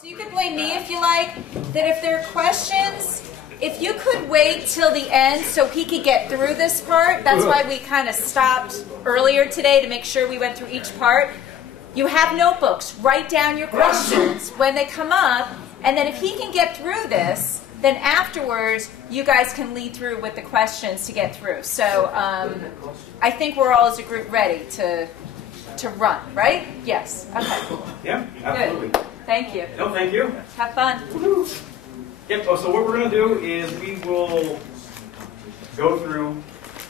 So you can blame me if you like, that if there are questions, if you could wait till the end so he could get through this part, that's why we kind of stopped earlier today to make sure we went through each part. You have notebooks, write down your questions when they come up, and then if he can get through this, then afterwards you guys can lead through with the questions to get through. So I think we're all as a group ready to run, right? Yes. Okay. Yeah, absolutely. Good. Thank you. No, thank you. Have fun. Yep, so what we're going to do is we will go through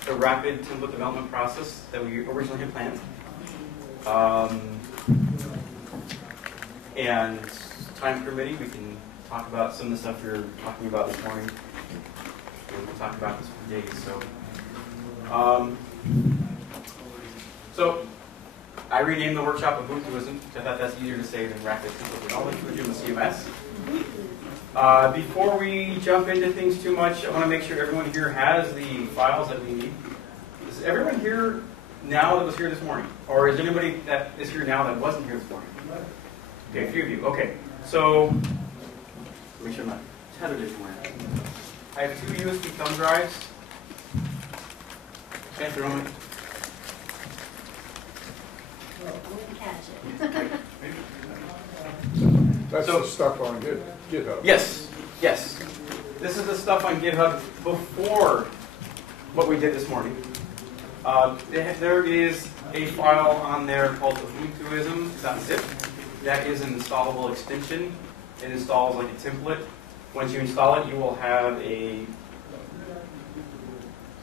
the rapid template development process that we originally had planned. And time permitting, we can talk about some of the stuff we were talking about this morning. And we'll talk about this for days. So I renamed the workshop Ubuntuism, which I thought that's easier to say than rapid template development for Joomla CMS. Before we jump into things too much, I want to make sure everyone here has the files that we need. Is everyone here now that was here this morning? Or is anybody that is here now that wasn't here this morning? Okay, a few of you. Okay, so make sure I'm not tethered anywhere. I have 2 USB thumb drives. Okay, throw them. That's the stuff on GitHub. Yes, yes. This is the stuff on GitHub before what we did this morning. There is a file on there called Ubuntuism.zip. That is an installable extension. It installs like a template. Once you install it, you will have a...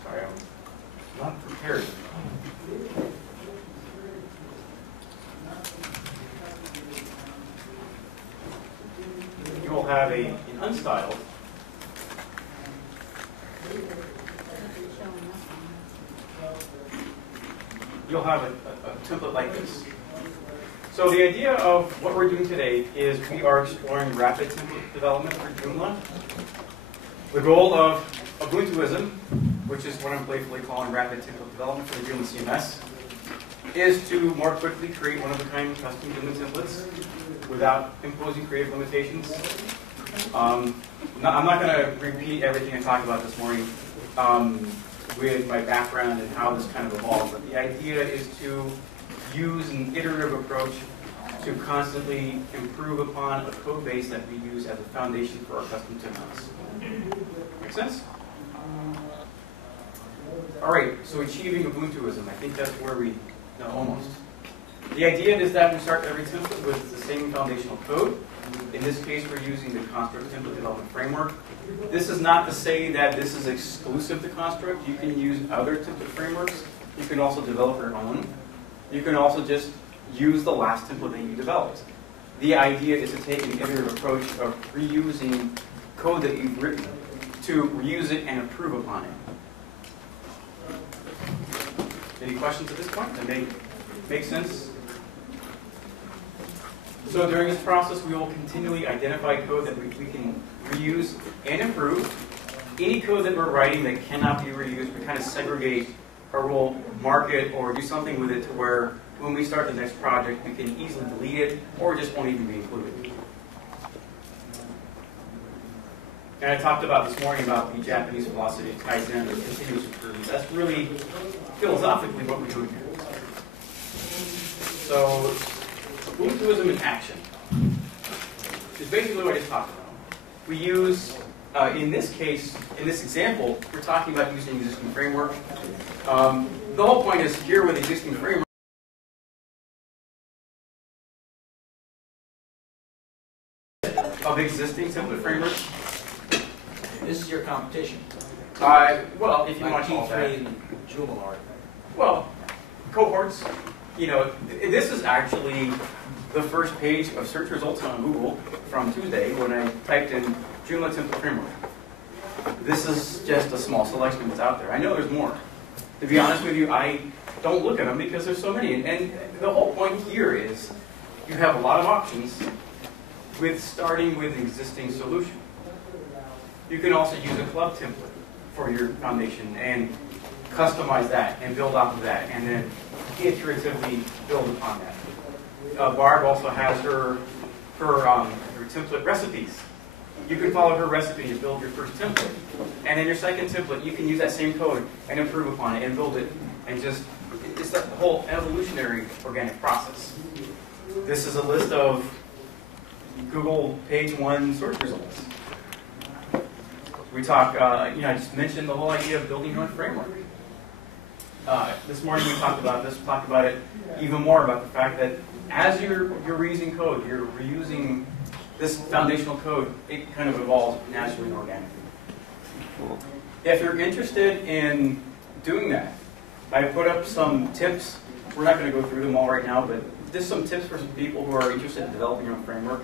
Sorry, I'm not prepared. You will have an unstyled you'll have a template like this. So the idea of what we're doing today is we are exploring rapid template development for Joomla. The goal of Ubuntuism, which is what I'm playfully calling rapid template development for the Joomla CMS, is to more quickly create one-of-a-kind custom Joomla templates without imposing creative limitations. I'm not going to repeat everything I talked about this morning with my background and how this kind of evolved, but the idea is to use an iterative approach to constantly improve upon a code base that we use as a foundation for our custom templates. Make sense? All right, so achieving Ubuntuism, I think that's where we, no, almost. The idea is that we start every template with the same foundational code. In this case, we're using the Construct Template Development Framework. This is not to say that this is exclusive to Construct. You can use other template frameworks. You can also develop your own. You can also just use the last template that you developed. The idea is to take an iterative approach of reusing code that you've written to reuse it and improve upon it. Any questions at this point? That make sense? So during this process, we will continually identify code that we can reuse and improve. Any code that we're writing that cannot be reused, we kind of segregate or we'll mark it or do something with it to where when we start the next project, we can easily delete it or it just won't even be included. And I talked about this morning about the Japanese philosophy of Kaizen or continuous improvement. That's really philosophically what we're doing here. So, Ubuntuism in action is basically what I just talked about. We use, in this case, in this example, we're talking about using an existing framework. The whole point is here with existing framework, of existing template frameworks. This is your competition. Well, if you want to call that. Joomla. Well, cohorts. You know, this is actually the first page of search results on Google from Tuesday when I typed in Joomla template framework. This is just a small selection of what's out there. I know there's more. To be honest with you, I don't look at them because there's so many. And the whole point here is you have a lot of options with starting with an existing solution. You can also use a club template for your foundation and customize that and build off of that and then iteratively build upon that. Barb also has her her template recipes. You can follow her recipe to build your first template. And then your second template, you can use that same code and improve upon it and build it. And just, it's that whole evolutionary organic process. This is a list of Google page 1 search results. We talk, I just mentioned the whole idea of building your own framework. This morning we talked about this, talked about it even more about the fact that as you're reusing code, you're reusing this foundational code, it kind of evolves naturally and organically. If you're interested in doing that, I put up some tips. We're not going to go through them all right now, but just some tips for some people who are interested in developing their own framework.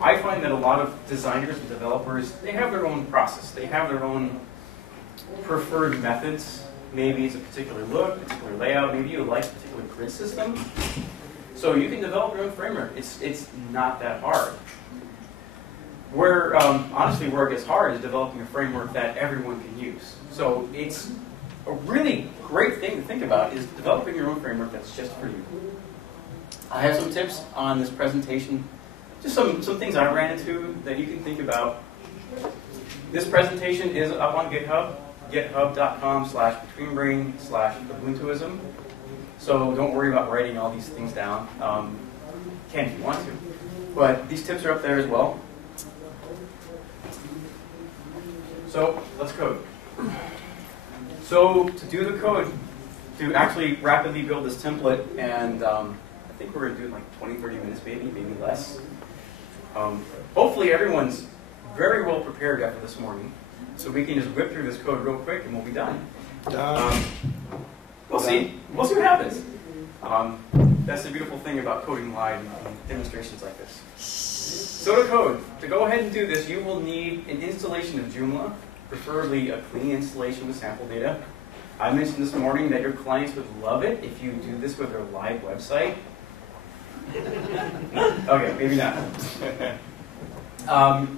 I find that a lot of designers and developers, they have their own process. They have their own preferred methods. Maybe it's a particular look, particular layout. Maybe you like a particular grid system. So you can develop your own framework. It's not that hard. Honestly, where it gets hard is developing a framework that everyone can use. So it's a really great thing to think about is developing your own framework that's just for you. I have some tips on this presentation. Just some things I ran into that you can think about. This presentation is up on GitHub, github.com/betweenbrain/Ubuntuism. So don't worry about writing all these things down. Can if you want to. But these tips are up there as well. So let's code. So to do the code, to actually rapidly build this template, and I think we're going to do it in like 20, 30 minutes maybe less. Hopefully everyone's very well prepared after this morning, so we can just whip through this code real quick and we'll be done. We'll see. We'll see what happens. That's the beautiful thing about coding live and demonstrations like this. So to code, to go ahead and do this, you will need an installation of Joomla, preferably a clean installation with sample data. I mentioned this morning that your clients would love it if you do this with their live website. Okay, maybe not.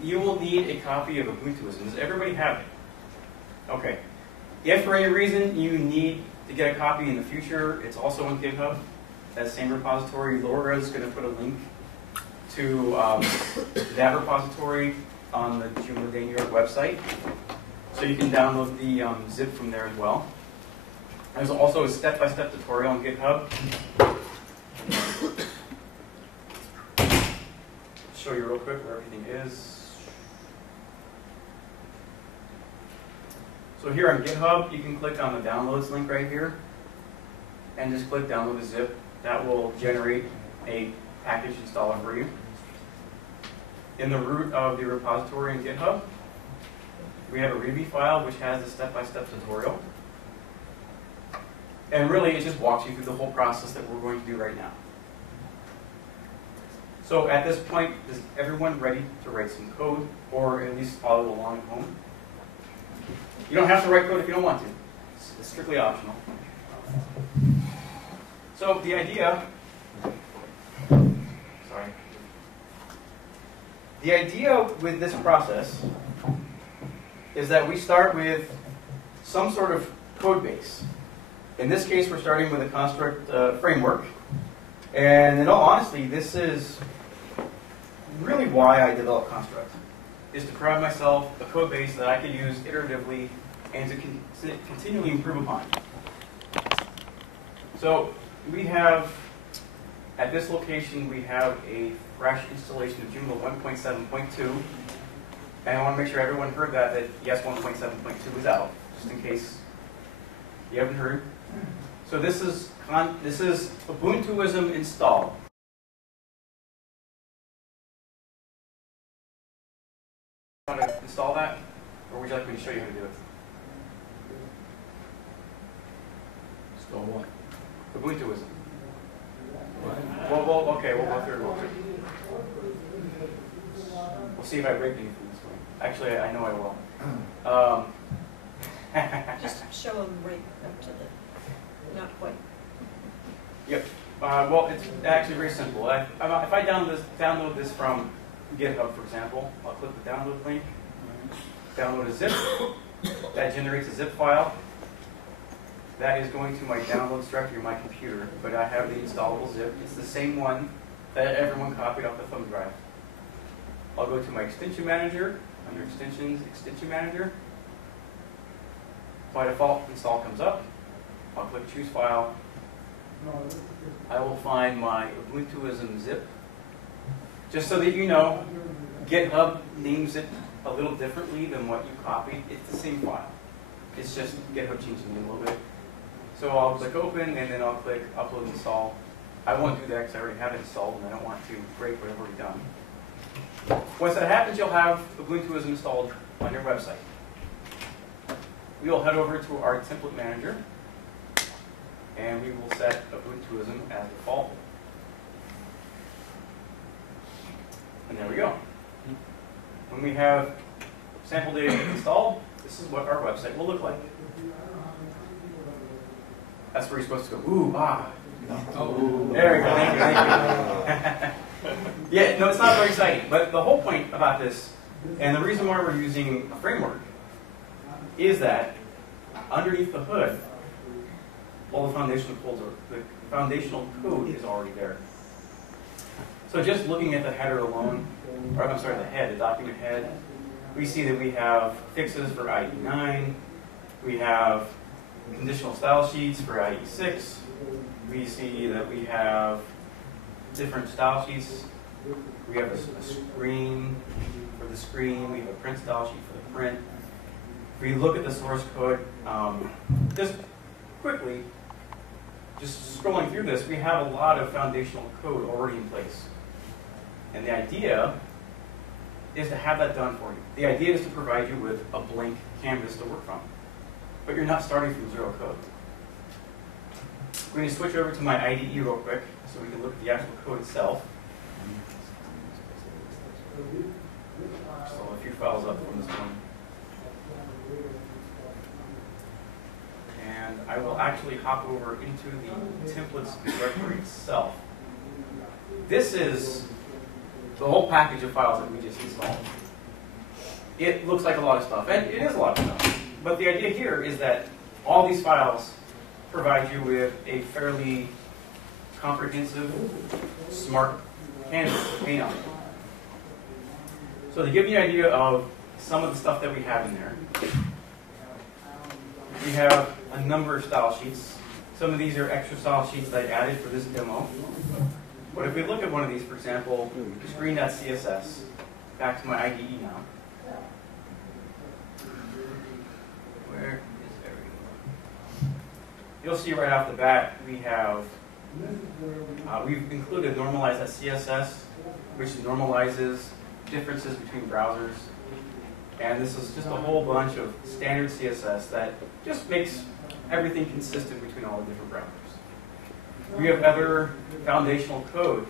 You will need a copy of Ubuntuism. Does everybody have it? Okay. If for any reason you need to get a copy in the future, it's also on GitHub. That same repository. Laura is going to put a link to that repository on the Joomla Day New York website. So you can download the zip from there as well. There's also a step-by-step tutorial on GitHub. Show you real quick where everything is. So here on GitHub, you can click on the downloads link right here and just click download the zip. That will generate a package installer for you. In the root of the repository in GitHub, we have a README file which has the step-by-step tutorial. And really, it just walks you through the whole process that we're going to do right now. So at this point, is everyone ready to write some code, or at least follow along at home? You don't have to write code if you don't want to. It's strictly optional. So the idea, the idea with this process is that we start with some sort of code base. In this case, we're starting with a construct framework. And in all honesty, this is really why I developed construct, is to provide myself a code base that I can use iteratively and to continually improve upon. So we have, at this location, we have a fresh installation of Joomla 1.7.2. And I want to make sure everyone heard that yes, 1.7.2 is out, just in case you haven't heard. So this is Ubuntuism installed. Want to install that, or would you like me to show you how to do it? Install what? Ubuntuism. Okay, we'll go through it real quick. We'll see if I break anything this way. Actually, I know I will. Just show them right up to the, not quite. Yep. Well, it's actually very simple. If I download this from GitHub, for example, I'll click the download link, download a zip. That generates a zip file. That is going to my downloads directory on my computer, but I have the installable zip. It's the same one that everyone copied off the thumb drive. I'll go to my extension manager, under extensions, extension manager. By default, install comes up. I'll click choose file. I will find my Ubuntuism zip. Just so that you know, GitHub names it a little differently than what you copied. It's the same file. It's just GitHub changed the name a little bit. So I'll click open, and then I'll click upload install. I won't do that because I already have it installed, and I don't want to break what I've already done. Once that happens, you'll have Ubuntuism installed on your website. We will head over to our template manager, and we will set Ubuntuism as default. And there we go. When we have sample data installed, this is what our website will look like. That's where you're supposed to go, ooh, ah. Oh. There we go, thank you. Yeah, no, it's not very exciting. But the whole point about this, and the reason why we're using a framework, is that underneath the hood, all the foundational code is already there. So just looking at the header alone, or I'm sorry, the document head, we see that we have fixes for IE9, we have conditional style sheets for IE6, we see that we have different style sheets, we have a screen for the screen, we have a print style sheet for the print. If we look at the source code, just quickly, just scrolling through this, we have a lot of foundational code already in place. And the idea is to have that done for you. The idea is to provide you with a blank canvas to work from. But you're not starting from zero code. We're going to switch over to my IDE real quick so we can look at the actual code itself. So a few files up from this one. And I will actually hop over into the templates directory itself. This is the whole package of files that we just installed. It looks like a lot of stuff, and it is a lot of stuff. But the idea here is that all these files provide you with a fairly comprehensive, smart canvas to paint on. So to give you an idea of some of the stuff that we have in there, we have a number of style sheets. Some of these are extra style sheets that I added for this demo. But if we look at one of these, for example, screen.css, back to my IDE now. Where is everything? You'll see right off the bat we have, we've included normalize.css, which normalizes differences between browsers. And this is just a whole bunch of standard CSS that just makes everything consistent between all the different browsers. We have other foundational code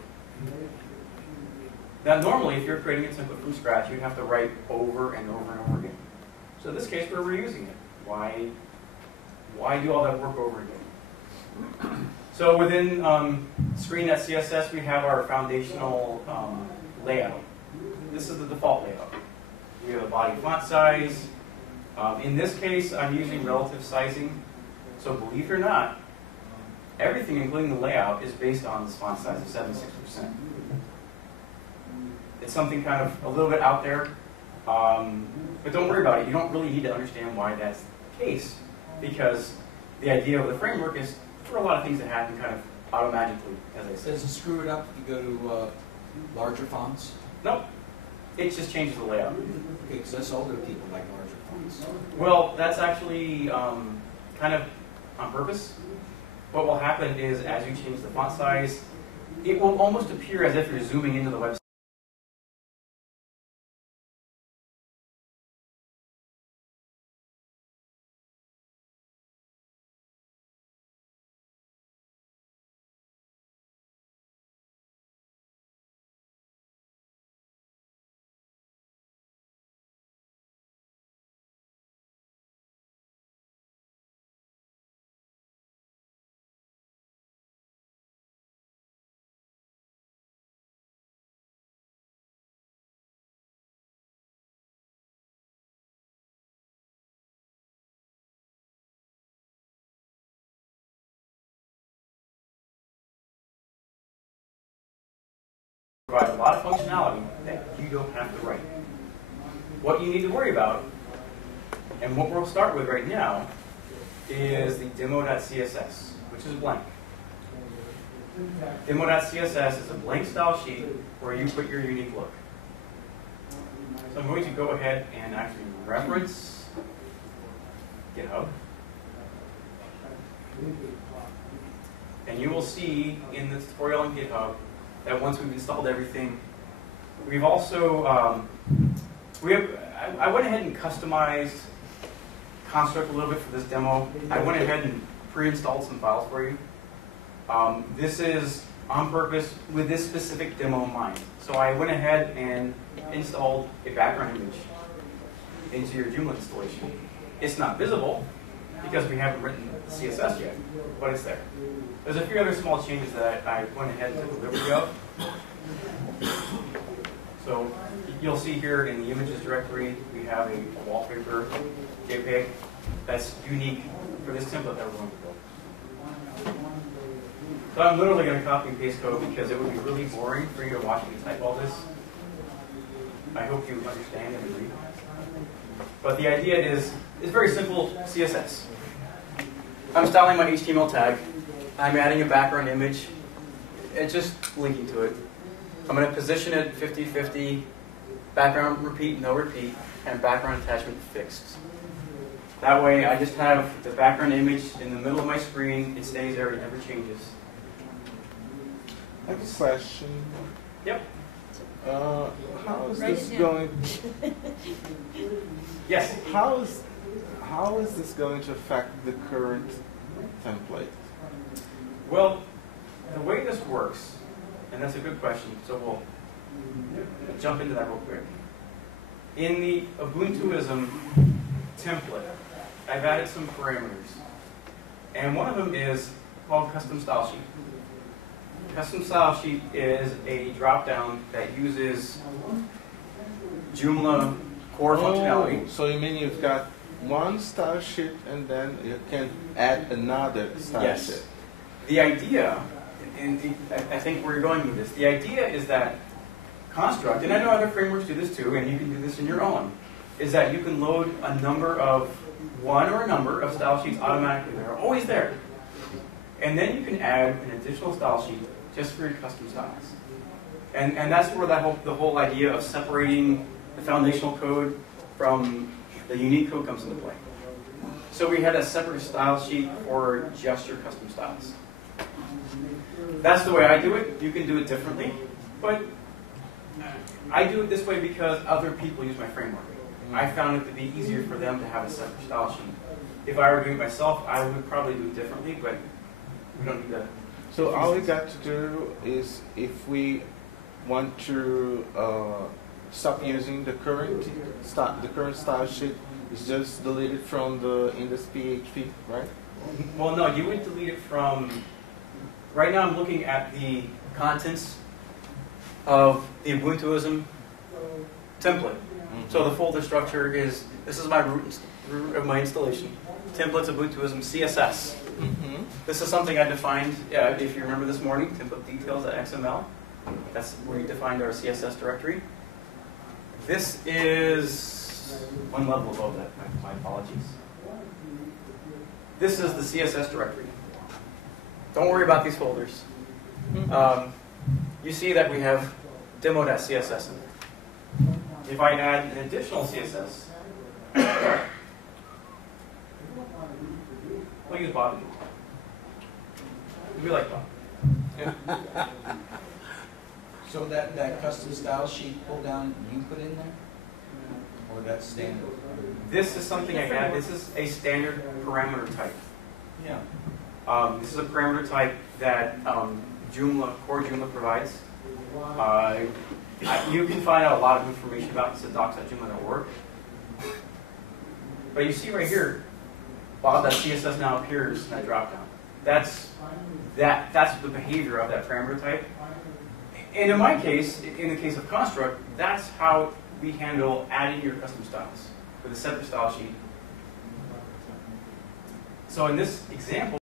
that normally, if you're creating a template from scratch, you'd have to write over and over and over again. So in this case, we're reusing it. Why do all that work over again? So within screen.css, we have our foundational layout. This is the default layout. We have a body font size. In this case, I'm using relative sizing. So believe it or not, everything, including the layout, is based on this font size of 76%. It's something kind of a little bit out there, but don't worry about it. You don't really need to understand why that's the case, because the idea of the framework is for a lot of things to happen kind of automatically, as I said. Does it screw it up if you go to larger fonts? Nope. It just changes the layout. Okay, because that's older people like larger fonts. Well, that's actually kind of on purpose. What will happen is, as you change the font size, it will almost appear as if you're zooming into the website. provide a lot of functionality that you don't have to write. What you need to worry about, and what we'll start with right now, is the demo.css, which is blank. Demo.css is a blank style sheet where you put your unique look. So I'm going to go ahead and actually reference GitHub. And you will see in the tutorial on GitHub that once we've installed everything, we've also, I went ahead and customized Construct a little bit for this demo. I went ahead and pre-installed some files for you. This is on purpose with this specific demo in mind. So I went ahead and installed a background image into your Joomla installation. It's not visible because we haven't written CSS yet, but it's there. There's a few other small changes that I went ahead and took delivery of. So you'll see here in the images directory, we have a wallpaper JPEG that's unique for this template that we're going to build. So I'm literally going to copy and paste code because it would be really boring for you to watch me type all this. I hope you understand and agree. But the idea is very simple CSS. I'm styling my HTML tag. I'm adding a background image. It's just linking to it. I'm going to position it 50-50, background repeat, no repeat, and background attachment fixed. That way I just have the background image in the middle of my screen. It stays there, it never changes. I have a question. Yep. How is Write this it down. going? Yes. How is this going to affect the current template? Well, the way this works, and that's a good question, so we'll jump into that real quick. In the Ubuntuism template, I've added some parameters. And one of them is called Custom Style Sheet. Custom Style Sheet is a drop-down that uses Joomla core functionality. So you mean you've got one style sheet and then you can add another style Yes. sheet? The idea, and I think where you're going with this, the idea is that Construct, and I know other frameworks do this too, and you can do this in your own, is that you can load a number of one or a number of style sheets automatically. They're always there. And then you can add an additional style sheet just for your custom styles. And that's where the whole idea of separating the foundational code from the unique code comes into play. So we had a separate style sheet for just your custom styles. That's the way I do it. You can do it differently, but I do it this way because other people use my framework. I found it to be easier for them to have a separate style sheet. If I were doing it myself, I would probably do it differently, but we don't need that. So all we got to do is, if we want to stop using the current style sheet, is just delete it from the index.php, right? Well, no, you would delete it from. Right now, I'm looking at the contents of the Ubuntuism template. So the folder structure is, this is my root of my installation. Templates Ubuntuism CSS. Mm-hmm. This is something I defined, if you remember this morning, template details.xml. That's where you defined our CSS directory. This is one level above that, my apologies. This is the CSS directory. Don't worry about these folders. You see that we have demo.css in there. If I add an additional CSS, we'll use Bob. We like Bob. So that custom style sheet pull down you put in there? Or that's standard? This is something I add. This is a standard parameter type. Yeah. This is a parameter type that Joomla, core Joomla provides. You can find out a lot of information about this at docs.joomla.org. But you see right here, Bob.css now appears in that dropdown. That's the behavior of that parameter type. And in my case, in the case of Construct, that's how we handle adding your custom styles with a separate style sheet. So in this example,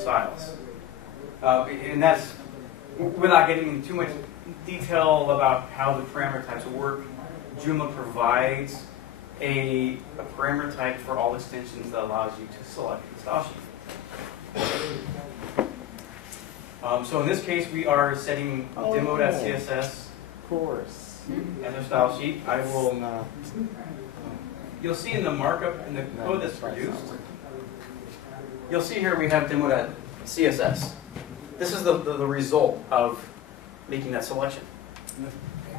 styles. And that's without getting into too much detail about how the parameter types work. Joomla provides a parameter type for all extensions that allows you to select the style sheet. So in this case, we are setting demo.css Of course. as our style sheet. I will. not. You'll see in the markup in the code that's produced. You'll see here we have demo.css. This is the result of making that selection.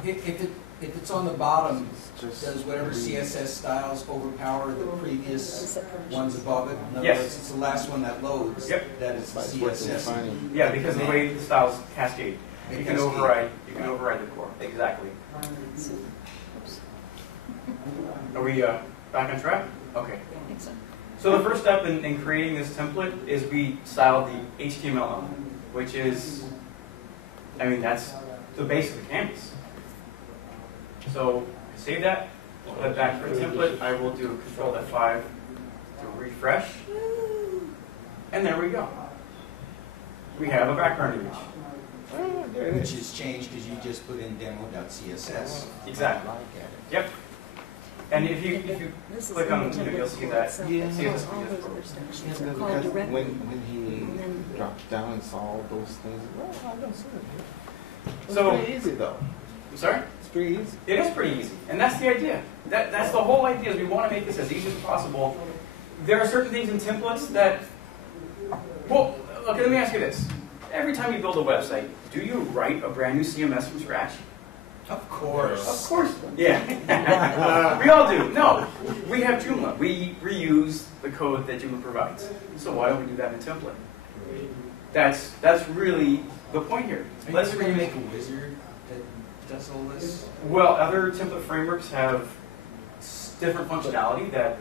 If it's on the bottom, Just does whatever CSS styles overpower the previous ones above it? In other Yes. words, it's the last one that loads. Yep. That is the It's worth CSS. defining. Yeah, because the way the styles cascade, They you can cascade. override the core. Exactly. Are we back on track? Okay. So the first step in creating this template is we styled the HTML element, which is, I mean, that's the base of the canvas. So save that, put it back for a template. I will do Control F5 to refresh. And there we go. We have a background image. Oh, there it Which is. is changed because you just put in demo.css. Exactly. Yep. And if you click on, you'll see that. Yeah. See this. Because when he dropped down and saw all those things, well, I don't see it. It's So- pretty easy though. I'm sorry? It's pretty easy. It is pretty easy, and that's the idea. That's the whole idea, is we want to make this as easy as possible. There are certain things in templates that, well, okay, let me ask you this. Every time you build a website, do you write a brand new CMS from scratch? Of course. Of course. Yeah. We all do. No. We have Joomla. We reuse the code that Joomla provides. So why don't we do that in a template? That's really the point here. Let's make a wizard that does all this. Well, other template frameworks have different functionality that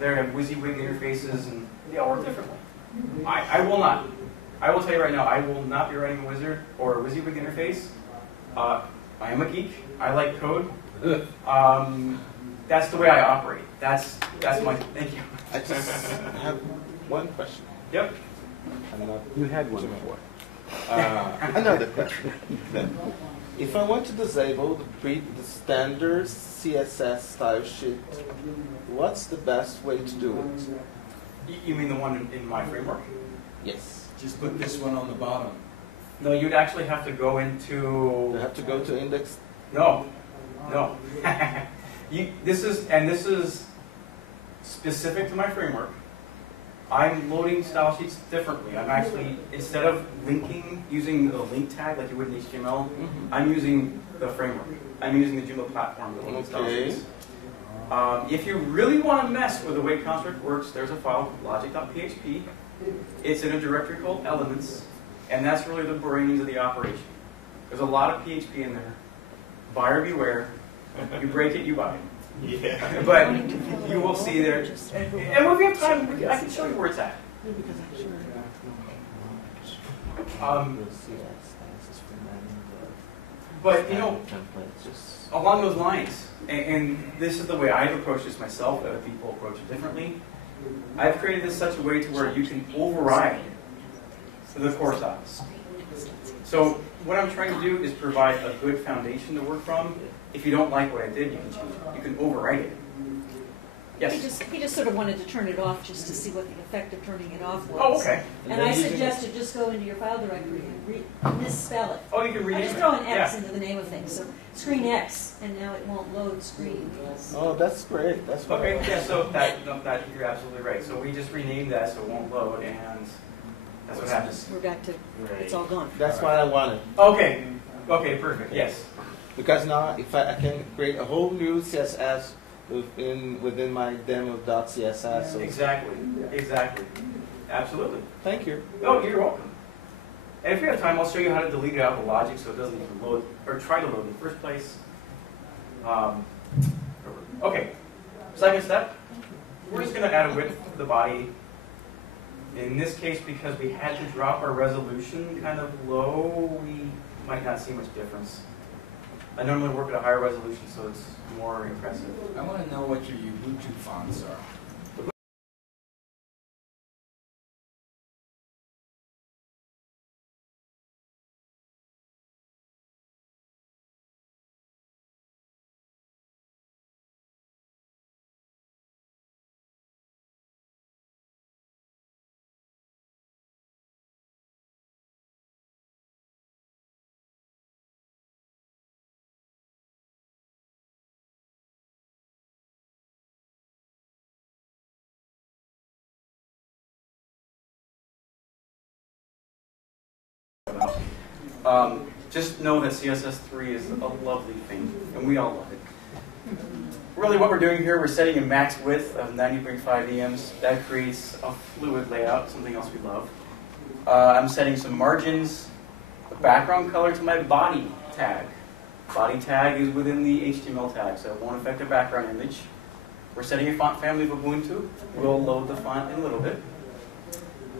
they have WYSIWYG interfaces and they all work differently. I will not. I will tell you right now, I will not be writing a wizard or a WYSIWYG interface. I am a geek. I like code. That's the way I operate. That's my. Thank you. I just have one question. Yep. I'm not You had one before. Another question. Then, if I want to disable the standard CSS style sheet, what's the best way to do it? You mean the one in my framework? Yes. Just put this one on the bottom. No, you'd actually have to go Do into. I have to go to index? No. This is specific to my framework. I'm loading style sheets differently. I'm actually, instead of linking using the link tag like you would in HTML, I'm using the framework. I'm using the Joomla platform to load style Okay. sheets. If you really want to mess with the way construct works, there's a file called logic.php. It's in a directory called elements, and that's really the brains of the operation. There's a lot of PHP in there. Buyer beware. You break it, you buy it. Yeah. But you will see there. And if we have time, I can show you where it's at. But you know, along those lines, and this is the way I've approached this myself. Other people approach it differently. I've created this such a way to where you can override the core styles. So what I'm trying to do is provide a good foundation to work from. If you don't like what I did, you can change it. You can overwrite it. Yes? He just sort of wanted to turn it off just to see what the effect of turning it off was. Oh, okay. And I suggested just go into your file directory and misspell it. Oh, you can rename I it. just throw an X Yeah. into the name of things, so screen X, and now it won't load screen. Oh, that's great. That's what I Okay, want. yeah, so that you're absolutely right. So we just renamed that so it won't load, and that's what happens. We're back to, it's all gone. That's what I wanted. Okay, perfect, yes. Because now, if I can create a whole new CSS within my demo.css. So Exactly. Absolutely. thank you. Oh, you're welcome. And if we have time, I'll show you how to delete it out of the logic so it doesn't even load, or try to load in the first place. Okay, second step, we're just going to add a width to the body. In this case, because we had to drop our resolution kind of low, we might not see much difference. I normally work at a higher resolution, so it's more impressive. I want to know what your Ubuntu fonts are. Just know that CSS3 is a lovely thing, and we all love it. Really what we're doing here, we're setting a max width of 90.5 EMs. That creates a fluid layout, something else we love. I'm setting some margins, a background color to my body tag. Body tag is within the HTML tag, so it won't affect the background image. We're setting a font family of Ubuntu. We'll load the font in a little bit.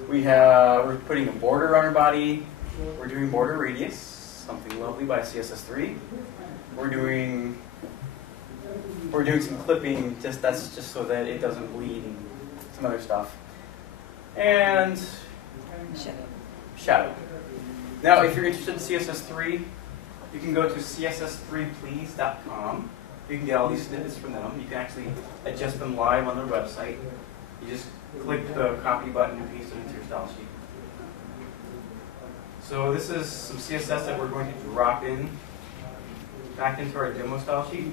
We're putting a border on our body. We're doing border radius, something lovely by CSS3. We're doing some clipping, that's just so that it doesn't bleed, and some other stuff. And shadow. Now, if you're interested in CSS3, you can go to css3please.com. You can get all these snippets from them. You can actually adjust them live on their website. You just click the copy button and paste it into your style sheet. So this is some CSS that we're going to drop in back into our demo style sheet.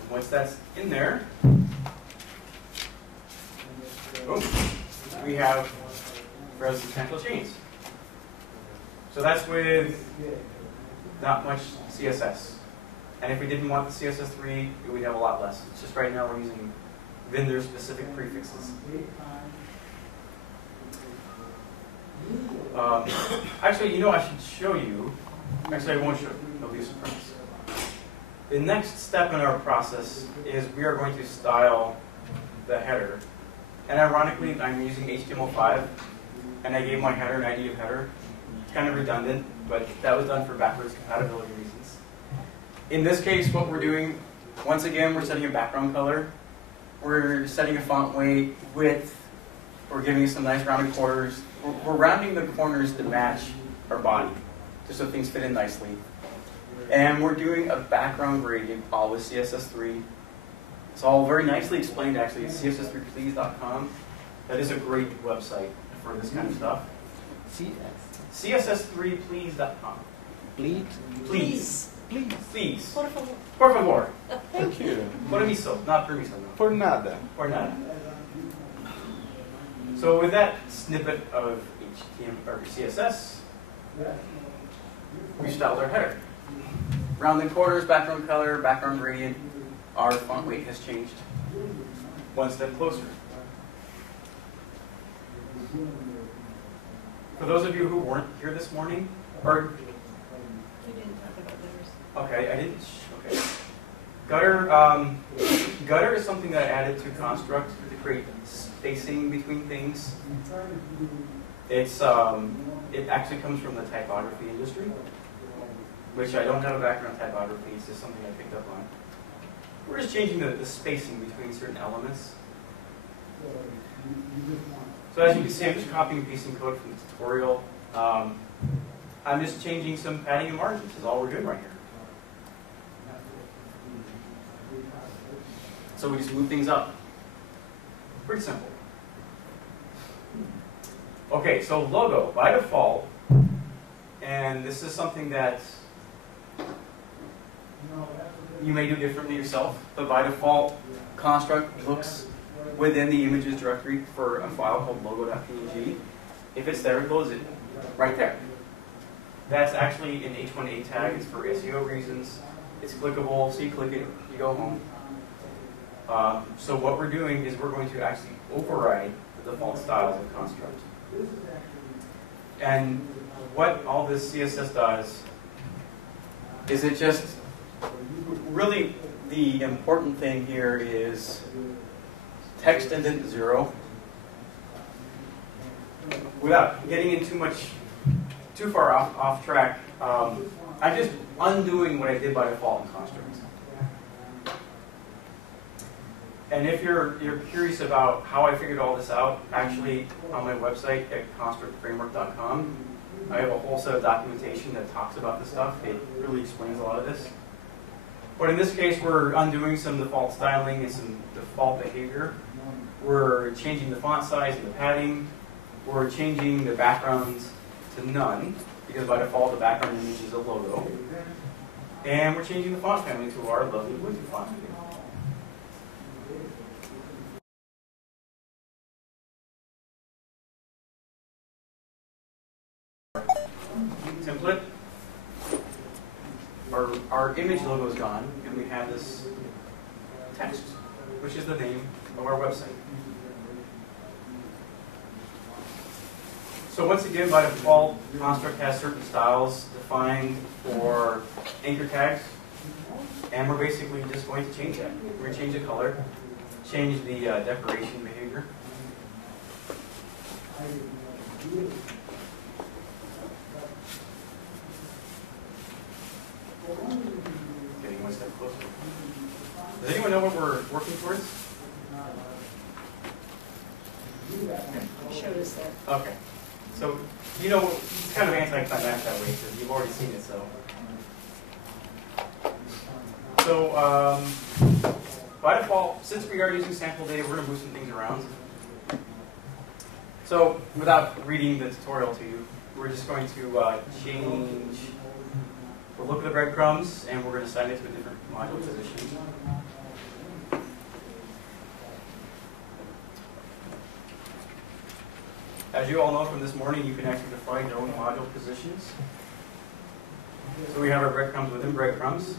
And once that's in there, boom, we have residential chains. So that's with not much CSS. And if we didn't want the CSS3, we'd have a lot less. It's just right now we're using vendor-specific prefixes. Actually, I should show you. Actually, I won't show you. It'll be a surprise. The next step in our process is we are going to style the header. And ironically, I'm using HTML5, and I gave my header an ID of header. Kind of redundant, but that was done for backwards compatibility reasons. In this case, what we're doing, once again, we're setting a background color. We're setting a font weight, width. We're giving some nice rounded corners. We're rounding the corners to match our body, just so things fit in nicely. And we're doing a background gradient all with CSS3. It's all very nicely explained, actually, at css3please.com. That is a great website for this kind of stuff. css3please.com. Please. Please. Por favor. Por favor. Thank you. Permiso, not permiso, no. For nada. Or nada. So with that snippet of HTML or CSS, we styled our header. Rounded corners, background color, background gradient. Our font weight has changed. One step closer. For those of you who weren't here this morning, or You didn't talk about letters. okay, I didn't. Okay, gutter. Gutter is something that I added to construct to create spacing between things. It actually comes from the typography industry, which I don't have a background in typography. It's just something I picked up on. We're just changing the spacing between certain elements. So as you can see, I'm just copying and pasting code from the tutorial. I'm just changing some padding and margins is all we're doing right here. So we just move things up. Pretty simple. Okay, so logo, by default, and this is something that you may do differently yourself, but by default, construct looks within the images directory for a file called logo.png. If it's there, it loads it right there. That's actually an H1A tag. It's for SEO reasons. It's clickable, so you click it, you go home. So what we're doing is we're going to actually override the default styles of construct. And what all this CSS does is it just, really the important thing here is text indent 0. Without getting in too far off track, I'm just undoing what I did by default in construct. And if you're curious about how I figured all this out, actually on my website at constructframework.com, I have a whole set of documentation that talks about this stuff. It really explains a lot of this. But in this case, we're undoing some default styling and some default behavior. We're changing the font size and the padding. We're changing the backgrounds to none, because by default the background image is a logo. And we're changing the font family to our lovely Ubuntu font family. template, our image logo is gone, and we have this text, which is the name of our website. So once again, by default, Construct has certain styles defined for anchor tags, and we're basically just going to change that. We're going to change the color, change the decoration behavior. Getting one step closer. Does anyone know what we're working towards? Showed us that. Okay. So, you know, it's kind of anticlimactic that way because you've already seen it, so. So, by default, since we are using sample data, we're going to move some things around. So, without reading the tutorial to you, we're just going to change the look of the breadcrumbs, and we're going to assign it to a different module position. As you all know from this morning, you can actually define your own module positions. So we have our breadcrumbs within breadcrumbs.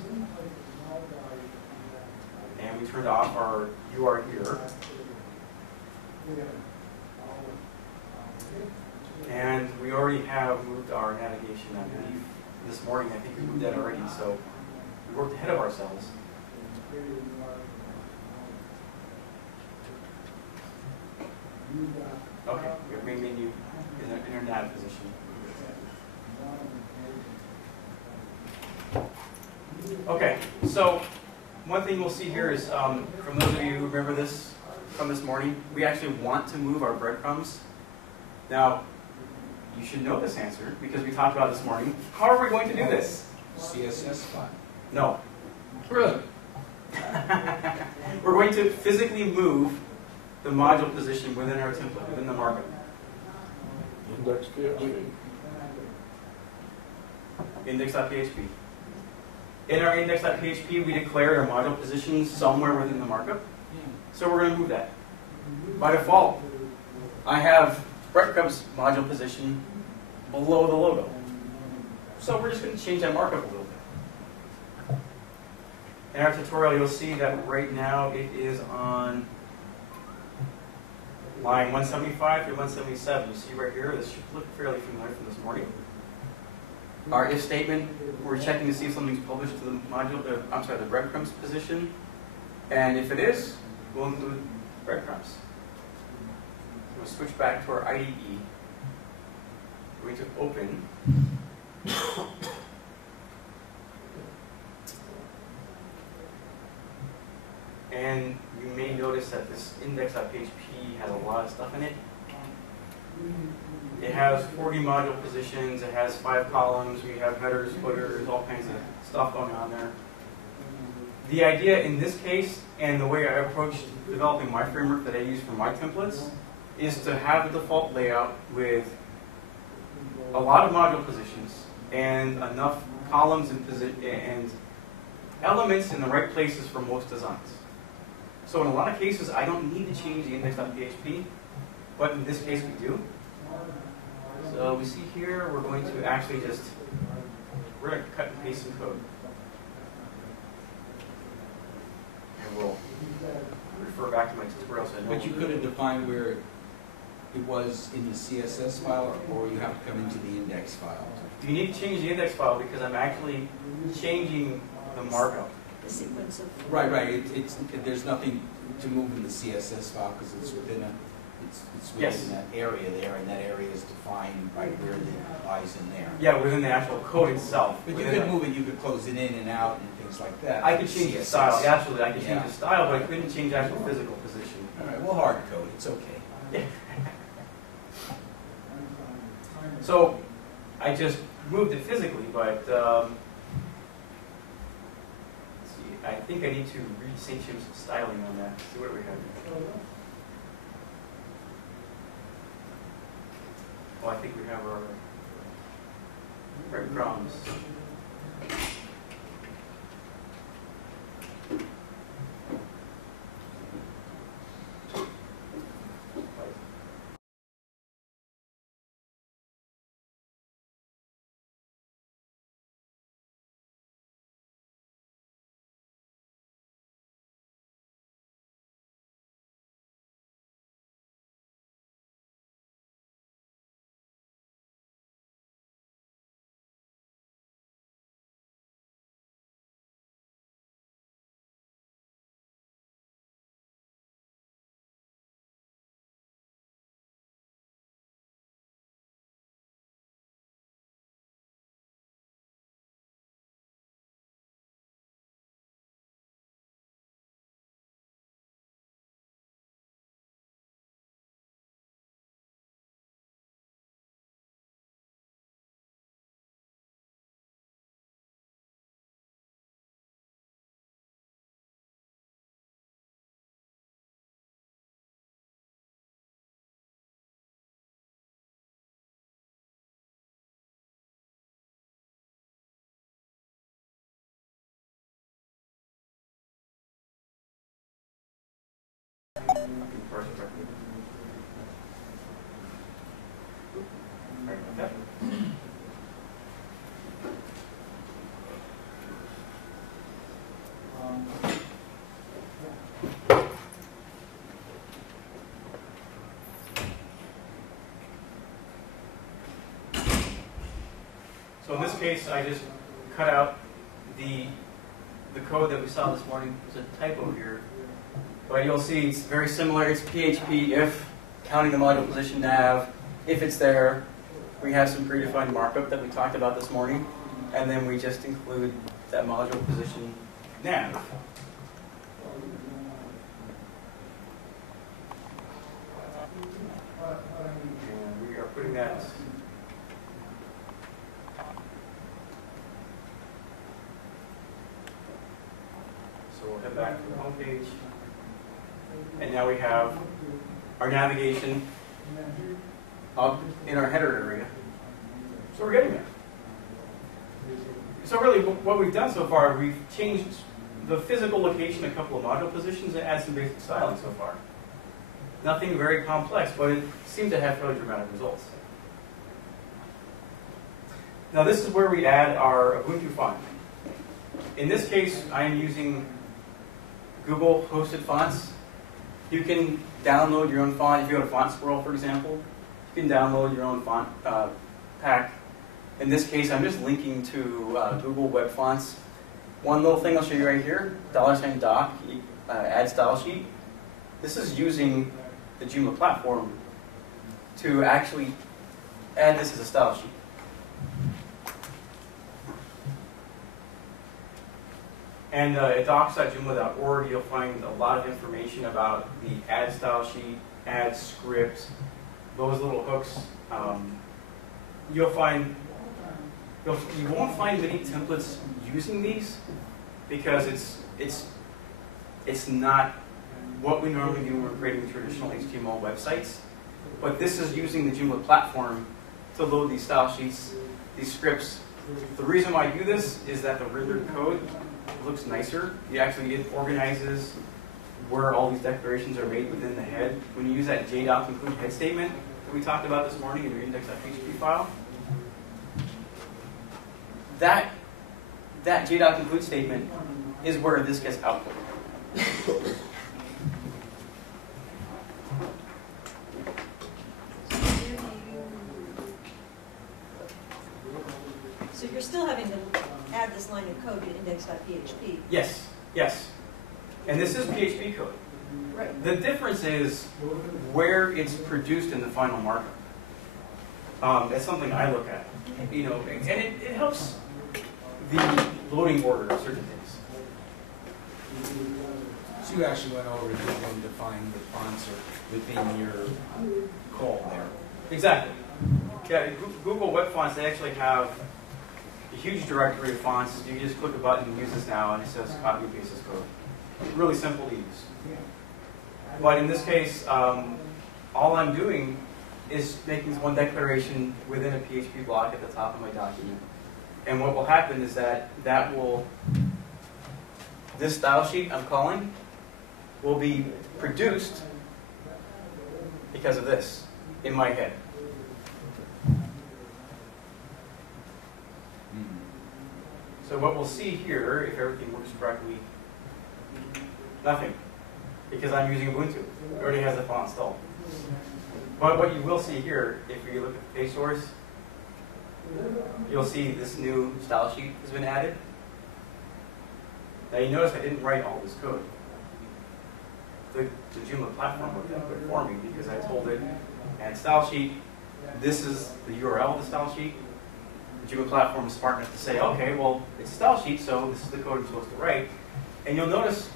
And we turned off our "you are here." And we already have moved our navigation, I believe. This morning, I think we moved that already, so we worked ahead of ourselves. Okay, we have main menu in our nav position. Okay, so one thing we'll see here is, from those of you who remember this from this morning, we actually want to move our breadcrumbs. Now, you should know this answer because we talked about it this morning. How are we going to do this? CSS file. No. Really? We're going to physically move the module position within our template, within the markup. Index.php. Index.php. In our index.php, we declared our module position somewhere within the markup. So we're going to move that. By default, I have breadcrumbs module position below the logo. So we're just going to change that markup a little bit. In our tutorial, you'll see that right now it is on line 175 through 177. You see right here, this should look fairly familiar from this morning. Our if statement, we're checking to see if something's published to the module, the breadcrumbs position. And if it is, we'll include breadcrumbs. We'll switch back to our IDE. We're going to open. And you may notice that this index.php has a lot of stuff in it. It has 40 module positions, it has 5 columns, we have headers, footers, all kinds of stuff going on there. The idea in this case, and the way I approached developing my framework that I use for my templates, is to have a default layout with a lot of module positions and enough columns and elements in the right places for most designs. So in a lot of cases, I don't need to change the index.php, but in this case we do. So we see here, we're going to actually we're going to cut and paste some code. And we'll refer back to my tutorial. So But you could have defined where it was in the CSS file, or you have to come into the index file. You need to change the index file because I'm actually changing the markup. The sequence of. Right. There's nothing to move in the CSS file because it's within it's within Yes. that area there, and that area is defined right where the lies in there. Yeah, within the actual code itself. But you Within could the- move it, you could close it in and out and things like that. I could change the CSS. style, yeah, absolutely. I could change Yeah. the style, but I couldn't change the actual physical position. All right, we'll hard code. It's okay. So I just moved it physically, but let's see, I think I need to change some styling on that. Let's see what do we have here. Oh, I think we have our breadcrumbs. Sorry about that. So in this case, I just cut out the code that we saw this morning. There's a typo here. But you'll see it's very similar. It's PHP if counting the module position nav. If it's there, we have some predefined markup that we talked about this morning. And then we just include that module position nav. And we are putting that so we'll head back to the home page. And now we have our navigation up in our header area. So we're getting there. So really what we've done so far, we've changed the physical location, a couple of module positions, and add some basic styling so far. Nothing very complex, but it seemed to have fairly dramatic results. Now this is where we add our Ubuntu font. In this case, I am using Google hosted fonts. You can download your own font. If you go to Font Squirrel, for example, you can download your own font pack. In this case, I'm just linking to Google Web Fonts. One little thing I'll show you right here, $doc, add style sheet. This is using the Joomla platform to actually add this as a style sheet. And at docs.joomla.org, you'll find a lot of information about the add style sheet, add script, those little hooks. You won't find many templates using these because it's not what we normally do when we're creating traditional HTML websites. But this is using the Joomla platform to load these style sheets, these scripts. The reason why I do this is that the rendered code looks nicer. It organizes where all these declarations are made within the head. When you use that j.doc include head statement that we talked about this morning in your index.php file, that j.doc include statement is where this gets output. So you're still having to add this line of code to index.php. Yes, yes. And this is PHP code. Right. The difference is where it's produced in the final markup. That's something I look at. And it helps the loading order of certain things. So you actually went over to then define the fonts within your call there. Exactly. Yeah, Google Web Fonts, they actually have a huge directory of fonts. You just click a button and use this now, and it says copy and paste this code. Really simple to use. But in this case, all I'm doing is making one declaration within a PHP block at the top of my document. And what will happen is that this style sheet I'm calling will be produced because of this in my head. So what we'll see here, if everything works correctly, nothing, because I'm using Ubuntu. It already has the font installed. But what you will see here, if you look at the page source, you'll see this new style sheet has been added. Now you notice I didn't write all this code. The Joomla platform wrote that code for me because I told it, add style sheet, this is the URL of the style sheet. The Joomla platform is smart enough to say, okay, well, it's a style sheet, so this is the code I'm supposed to write. And you'll notice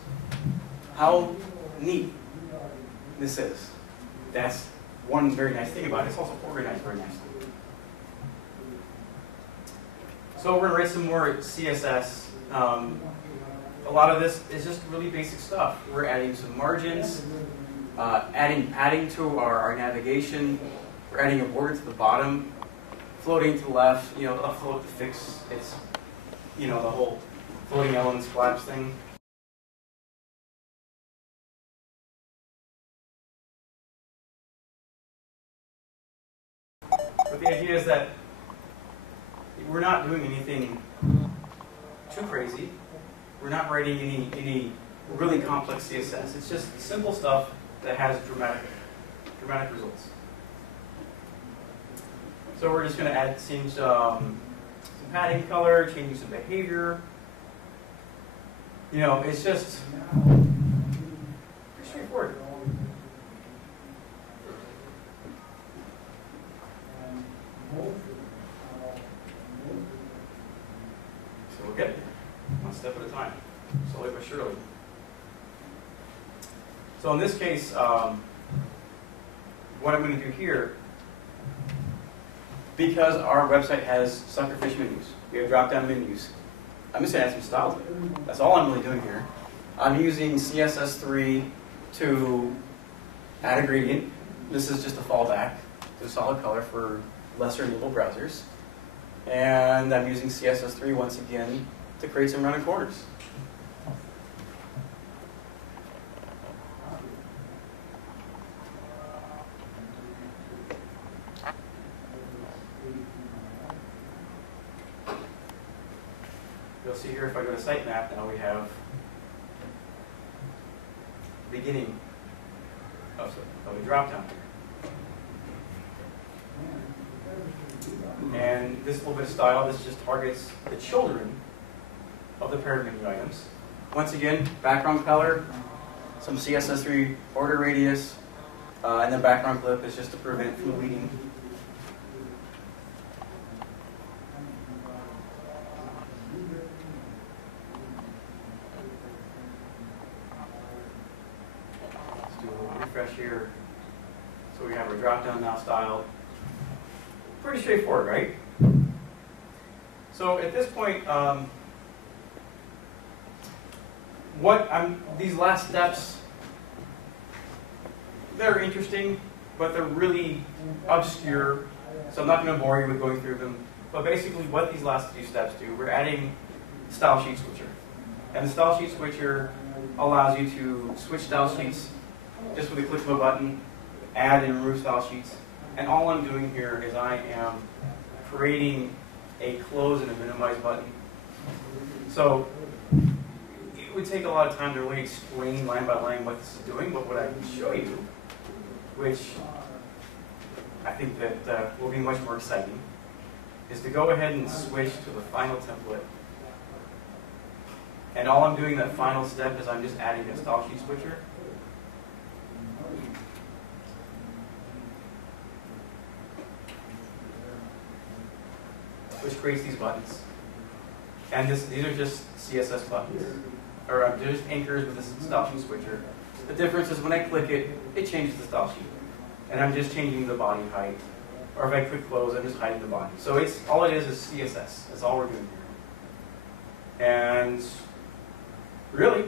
how neat this is. That's one very nice thing about it. It's also organized very nicely. So we're going to write some more CSS. A lot of this is just really basic stuff. We're adding some margins, adding padding to our navigation. We're adding a border to the bottom, floating to the left, a float to fix its, the whole floating elements collapse thing. But the idea is that we're not doing anything too crazy. We're not writing any really complex CSS. It's just simple stuff that has dramatic results. So we're just going to add some padding color, changing some behavior. You know, it's just pretty straightforward. So we'll get there, one step at a time, slowly but surely. So in this case, what I'm going to do here, because our website has suckerfish menus, we have drop-down menus, I'm just going to add some styles to it. That's all I'm really doing here. I'm using CSS3 to add a gradient. This is just a fallback to a solid color for lesser enabled browsers. And I'm using CSS3 once again to create some rounded corners. You'll see here if I go to sitemap, now we have the beginning of a dropdown. And this little bit of style, this just targets the children of the paired menu items. Once again, background color, some CSS3 border radius, and then background clip is just to prevent from bleeding. Let's do a little refresh here. So we have our drop-down now styled. Pretty straightforward, right? So at this point, these last steps, they're interesting, but they're really obscure, so I'm not going to bore you with going through them. But basically what these last few steps do, we're adding style sheet switcher. And the style sheet switcher allows you to switch style sheets just with a click of a button, add and remove style sheets. And all I'm doing here is I am creating a close and a minimize button. So it would take a lot of time to really explain line by line what this is doing, but what I can show you, which I think that will be much more exciting, is to go ahead and switch to the final template. And all I'm doing in that final step is I'm just adding a style sheet switcher. Which creates these buttons. And these are just CSS buttons. Or they're just anchors with this style sheet switcher. The difference is when I click it, it changes the style sheet. And I'm just changing the body height. Or if I click close, I'm just hiding the body. So all it is CSS. That's all we're doing here. And really,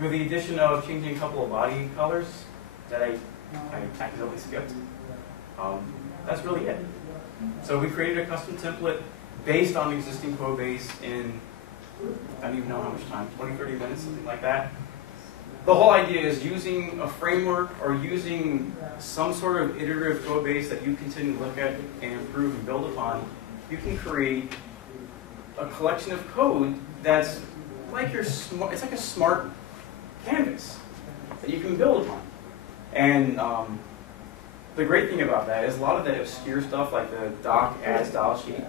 with the addition of changing a couple of body colors that I accidentally skipped, that's really it. So we created a custom template based on existing code base in, I don't even know how much time, 20, 30 minutes, something like that. The whole idea is using a framework or using some sort of iterative code base that you continue to look at and improve and build upon. You can create a collection of code that's like it's like a smart canvas that you can build upon. And the great thing about that is a lot of that obscure stuff like the doc add style sheet,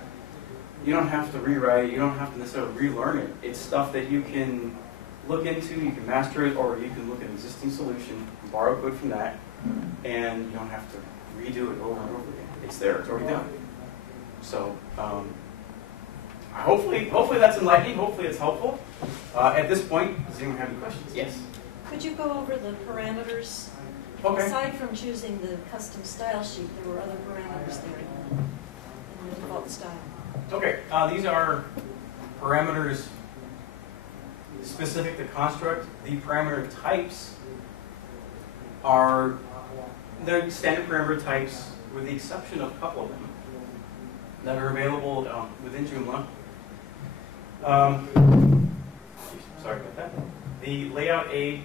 you don't have to rewrite it, you don't have to necessarily relearn it. It's stuff that you can look into, you can master it, or you can look at an existing solution, borrow code from that, and you don't have to redo it over and over again. It's there, it's already done. So hopefully that's enlightening, hopefully it's helpful. At this point, does anyone have any questions? Yes? Could you go over the parameters? Okay. Aside from choosing the custom style sheet, there were other parameters there in the default style. Okay, these are parameters specific to construct. The parameter types are the standard parameter types with the exception of a couple of them that are available within Joomla. Sorry about that. The layout aid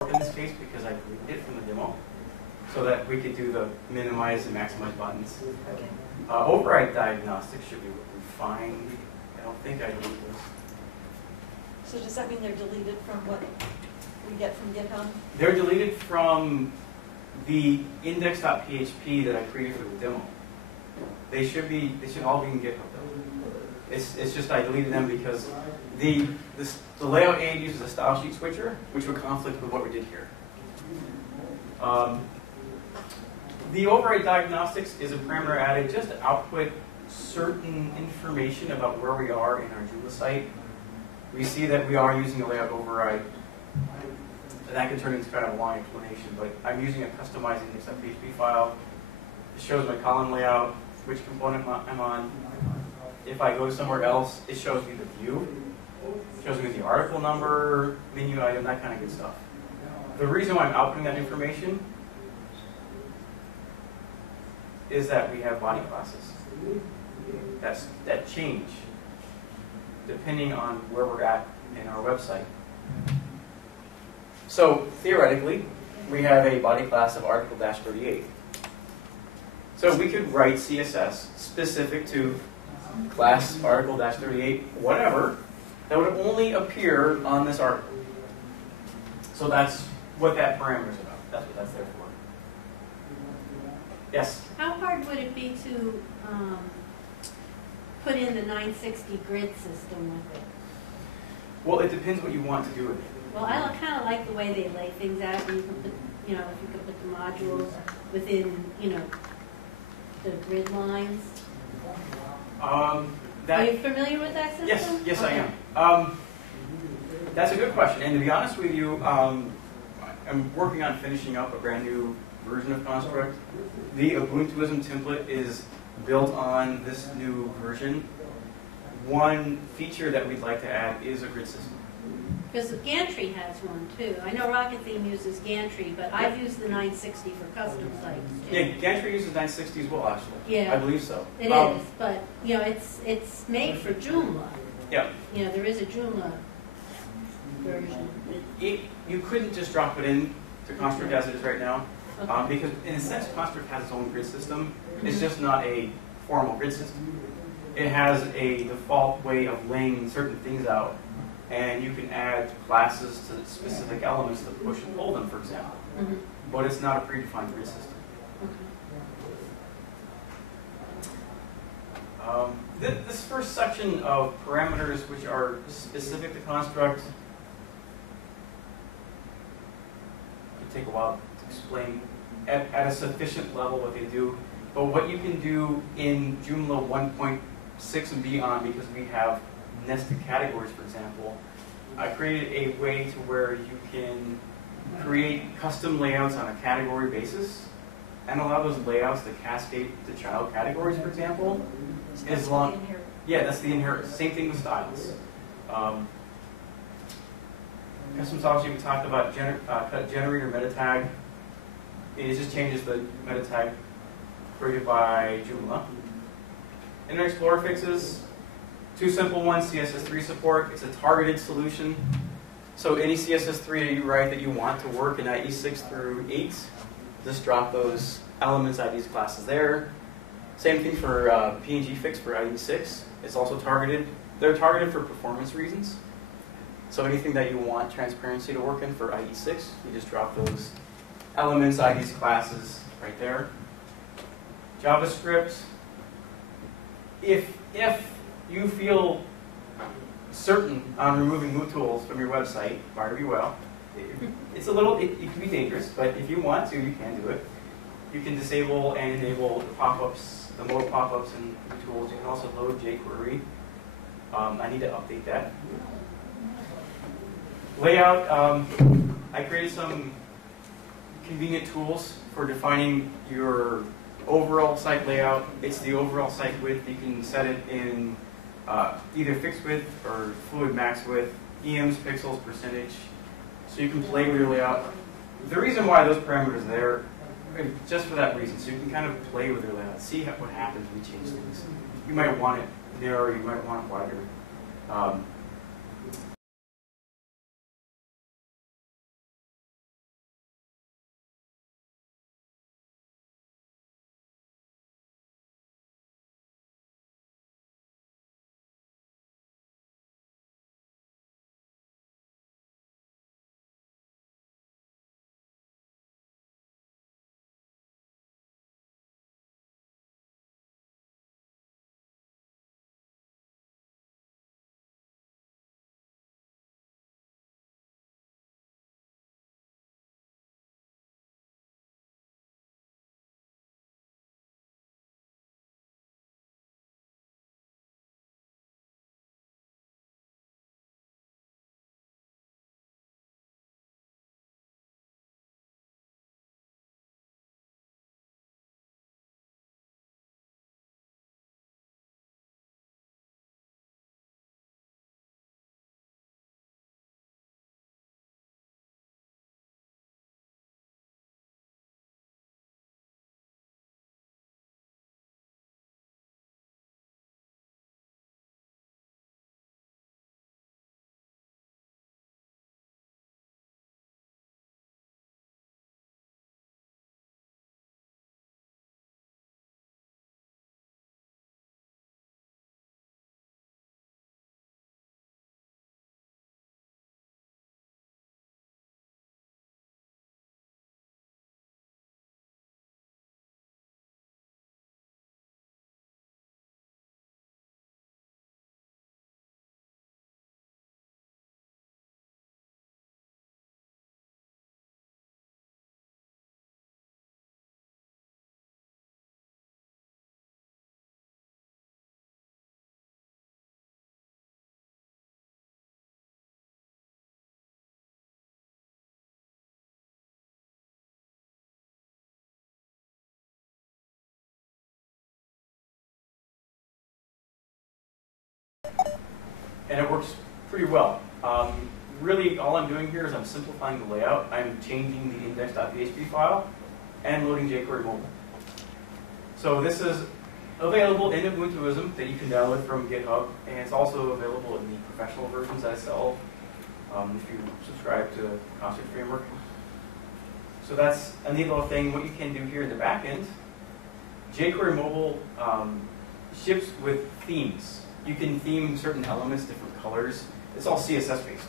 in this case because but we could do the minimize and maximize buttons. Okay. Override diagnostics should be fine. I don't think I delete those. So does that mean they're deleted from what we get from GitHub? They're deleted from the index.php that I created for the demo. They should all be in GitHub though. It's just I deleted them because the layout aid uses a style sheet switcher, which would conflict with what we did here. The override diagnostics is a parameter added just to output certain information about where we are in our Joomla site. We see that we are using a layout override. And that can turn into kind of a long explanation, but I'm using a customized index.php file. It shows my column layout, which component I'm on. If I go somewhere else, it shows me the view. It shows me the article number, menu item, that kind of good stuff. The reason why I'm outputting that information is that we have body classes that change depending on where we're at in our website. So theoretically, we have a body class of article-38. So we could write CSS specific to class article-38, whatever, that would only appear on this article. So that's what that parameter is about. That's what that's there for. Yes? How hard would it be to put in the 960 grid system with it? Well, it depends what you want to do with it. Well, I kind of like the way they lay things out. And you can put, if you could put the modules within, the grid lines. Are you familiar with that system? Yes, okay. I am. That's a good question. And to be honest with you, I'm working on finishing up a brand new version of Construct. The Ubuntuism template is built on this new version. One feature that we'd like to add is a grid system. Because Gantry has one too. I know Rocket Theme uses Gantry, but I've used the 960 for custom sites too. Yeah, Gantry uses 960 as well, actually. Yeah. I believe so. It is, but it's made for Joomla. Yeah. There is a Joomla version. You couldn't just drop it in to Construct as it is right now, Okay. because in a sense, Construct has its own grid system. It's just not a formal grid system. It has a default way of laying certain things out, and you can add classes to specific elements to push and pull them, for example. Mm-hmm. But it's not a predefined grid system. This first section of parameters, which are specific to Construct, it take a while to explain at a sufficient level what they do. But what you can do in Joomla 1.6 and beyond, because we have nested categories, for example, I created a way to where you can create custom layouts on a category basis and allow those layouts to cascade to child categories, for example. As long, yeah, that's the inherit. Same thing with styles. Custom style sheet, we talked about generator meta tag. It just changes the meta tag created by Joomla. Internet Explorer fixes, two simple ones, CSS3 support. It's a targeted solution. So any CSS3 that you write that you want to work in IE 6 through 8, just drop those elements, IDs, classes there. Same thing for PNG fix for IE 6. It's also targeted. They're targeted for performance reasons. So anything that you want transparency to work in for IE 6, you just drop those elements, IDs, classes right there. JavaScript. If you feel certain on removing move tools from your website, fire me well. It's a little, it can be dangerous, but if you want to, you can do it. You can disable and enable the pop-ups, the mode pop-ups and move tools. You can also load jQuery. I need to update that. Layout, I created some convenient tools for defining your overall site layout. It's the overall site width. You can set it in either fixed width or fluid max width, EMs, pixels, percentage. So you can play with your layout. The reason why those parameters are there, just for that reason, so you can kind of play with your layout, see what happens when you change things. You might want it narrower, you might want it wider. and it works pretty well. Really, all I'm doing here is I'm simplifying the layout. I'm changing the index.php file and loading jQuery mobile. So this is available in Ubuntuism that you can download from GitHub, and it's also available in the professional versions I sell if you subscribe to Construct Framework. So that's a neat little thing. What you can do here in the back end, jQuery mobile ships with themes. You can theme certain elements, different colors. It's all CSS based.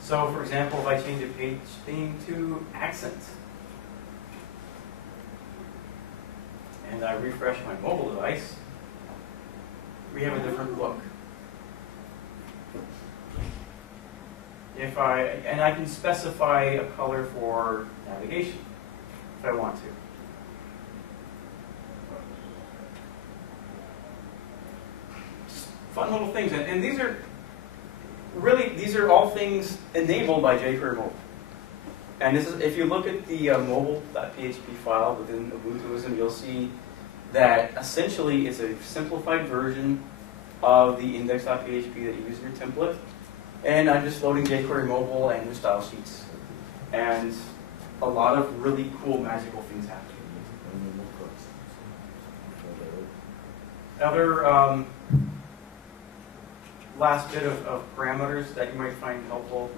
So for example, if I change a page theme to accent, and I refresh my mobile device, we have a different look. And I can specify a color for navigation if I want to. Just fun little things, and these are all things enabled by jQuery mobile. And this is, if you look at the mobile.php file within Ubuntuism, you'll see that essentially it's a simplified version of the index.php that you use in your template. And I'm just loading jQuery mobile and new style sheets. And a lot of really cool magical things happen. Other last bit of parameters that you might find helpful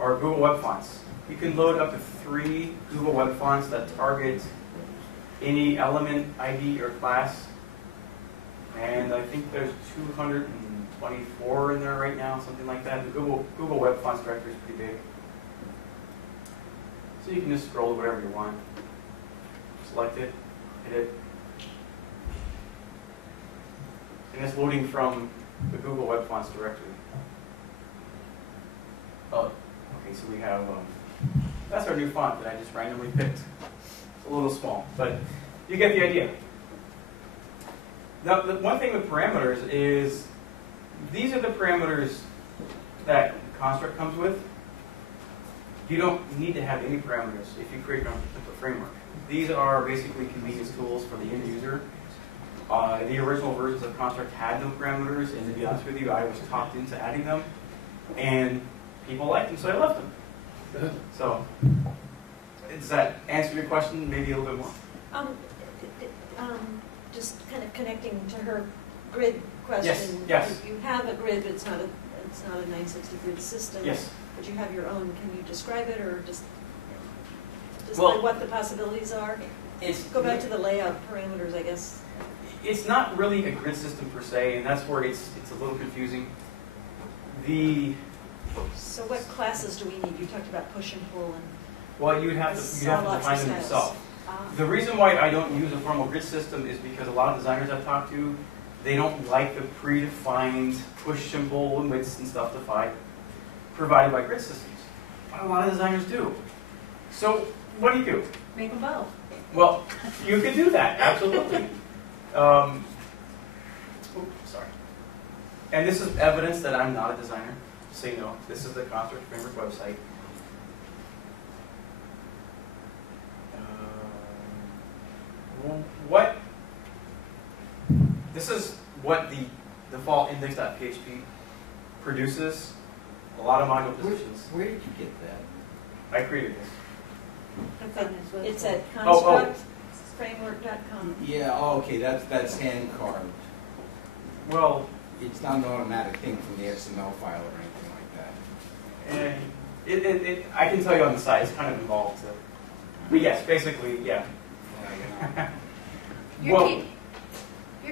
are Google Web Fonts. You can load up to 3 Google Web Fonts that target any element, ID, or class. And I think there's 224 in there right now, something like that. The Google Web Fonts directory is pretty big. So you can just scroll to whatever you want. Select it, hit it. And it's loading from the Google Web Fonts directory. Oh, okay, so we have, that's our new font that I just randomly picked. It's a little small, but you get the idea. Now, the one thing with parameters is, these are the parameters that Construct comes with. You don't need to have any parameters if you create your own template framework. These are basically convenience tools for the end user. The original versions of Construct had no parameters, and to be honest with you, I was talked into adding them, and people liked them, so I left them. So, does that answer your question maybe a little bit more? Just kind of connecting to her grid question. Yes, yes. You have a grid, but it's not a 960 grid system. Yes. But you have your own. Can you describe it, or just Well, like what the possibilities are? Go back to the layout parameters, I guess. It's not really a grid system per se, and that's where it's a little confusing. So what classes do we need? You talked about push and pull and. Well, you'd have to define them yourself. Ah. The reason why I don't use a formal grid system is because a lot of designers I've talked to, they don't like the predefined push symbol and widths and stuff provided by grid systems. But a lot of designers do. So what do? Make them both. Well, you could do that, absolutely. Oops, sorry. And this is evidence that I'm not a designer. So you know, this is the Construct Framework website. This is what the default index.php produces. A lot of module positions. Where did you get that? I created this. It's at Oh. constructframework.com. Yeah, oh, okay, that's hand carved. Well, It's not an automatic thing from the XML file or anything like that. I can tell you on the side, it's kind of involved. But yes, basically, yeah. You're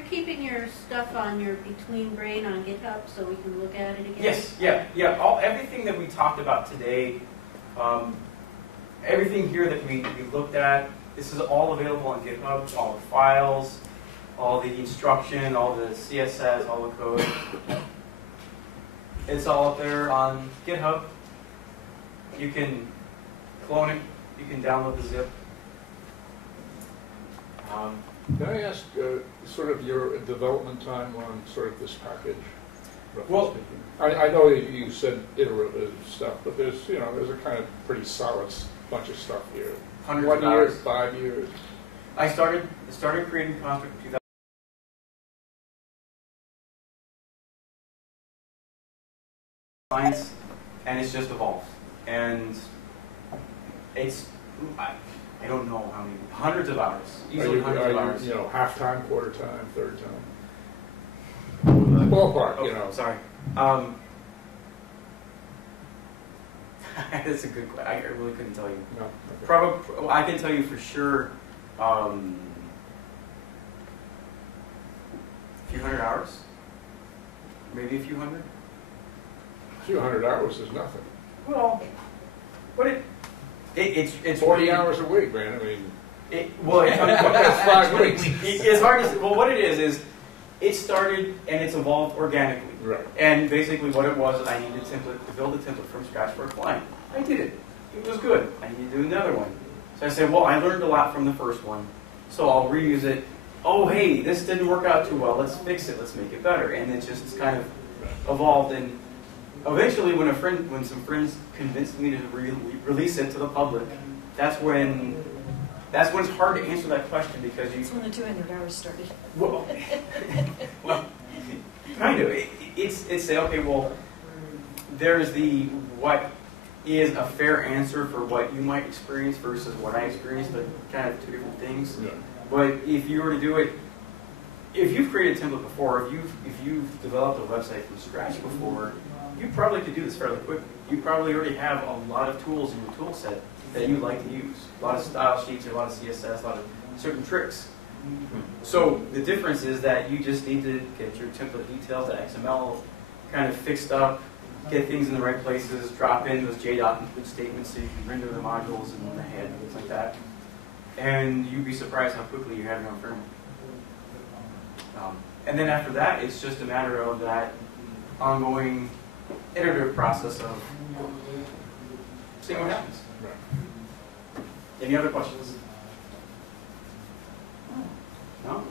keeping your stuff on your Between Brain on GitHub so we can look at it again? Yes, yeah. Everything that we talked about today, everything here that we looked at, this is all available on GitHub, all the files, all the instruction, all the CSS, all the code. It's all up there on GitHub. You can clone it, you can download the zip. Can I ask sort of your development time on sort of this package? roughly Well- speaking? I know you said iterative stuff, but there's a kind of pretty solid bunch of stuff here. Hundreds 1 of year, hours. 5 years. I started creating Construct in 2000. clients, and it's just evolved. And it's, I don't know how many, hundreds of hours, easily hundreds of hours. You know, half time, quarter time, third time? Ballpark, you know. Sorry. That's a good question. I really couldn't tell you. No. Okay. Probably, I can tell you for sure, a few hundred hours, maybe a few hundred. A few hundred hours is nothing. Well, but it's 40 really, hours a week, man. I mean, that's 5 weeks. It's hard to say. Well, what it is it started and it's evolved organically. Right. And basically what it was is I needed a template to build a template from scratch for a client. I did it. It was good. I need to do another one. So I said, well, I learned a lot from the first one, so I'll reuse it. Oh, hey, this didn't work out too well. Let's fix it. Let's make it better. And it just kind of evolved. And eventually, when some friends convinced me to release it to the public, that's when it's hard to answer that question because you. That's when the 200 hours started. Well, kind of. It's say, okay, well, there's the what is a fair answer for what you might experience versus what I experienced. They're kind of two different things. Yeah. But if you were to do it, if you've created a template before, if you've developed a website from scratch before, you probably could do this fairly quickly. You probably already have a lot of tools in your tool set that you like to use. A lot of style sheets, a lot of CSS, a lot of certain tricks. So the difference is that you just need to get your template details, that XML kind of fixed up, get things in the right places, drop in those JDoc include statements so you can render the modules and the head and things like that. And you'd be surprised how quickly you have your own framework. And then after that, it's just a matter of that ongoing iterative process of seeing what happens. Any other questions? No?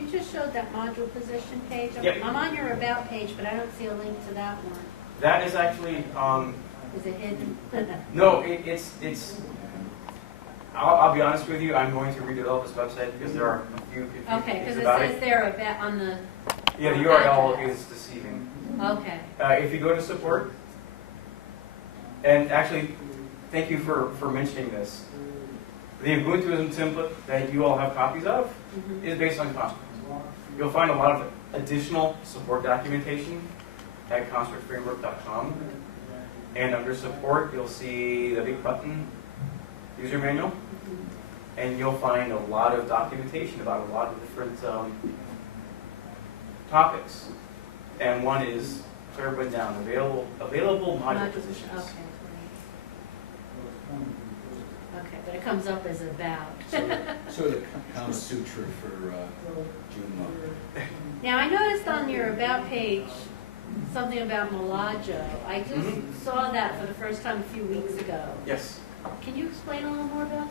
You just showed that module position page. Yep. I'm on your about page, but I don't see a link to that one. That is actually, Is it hidden? no, it's I'll be honest with you, I'm going to redevelop this website because there are a few Okay, because things it about says it. there about on the. Yeah, the URL is deceiving. Okay. If you go to support, and actually, thank you for mentioning this. The Ubuntuism template that you all have copies of is based on constructs. You'll find a lot of additional support documentation at constructframework.com. And under support, you'll see the big button, user manual. And you'll find a lot of documentation about a lot of different topics. And one is, third one down, available module positions. Okay. Okay, but it comes up as about. So the Kama Sutra for Joomla. Now, I noticed on your about page something about Malajo. I just saw that for the first time a few weeks ago. Yes. Can you explain a little more about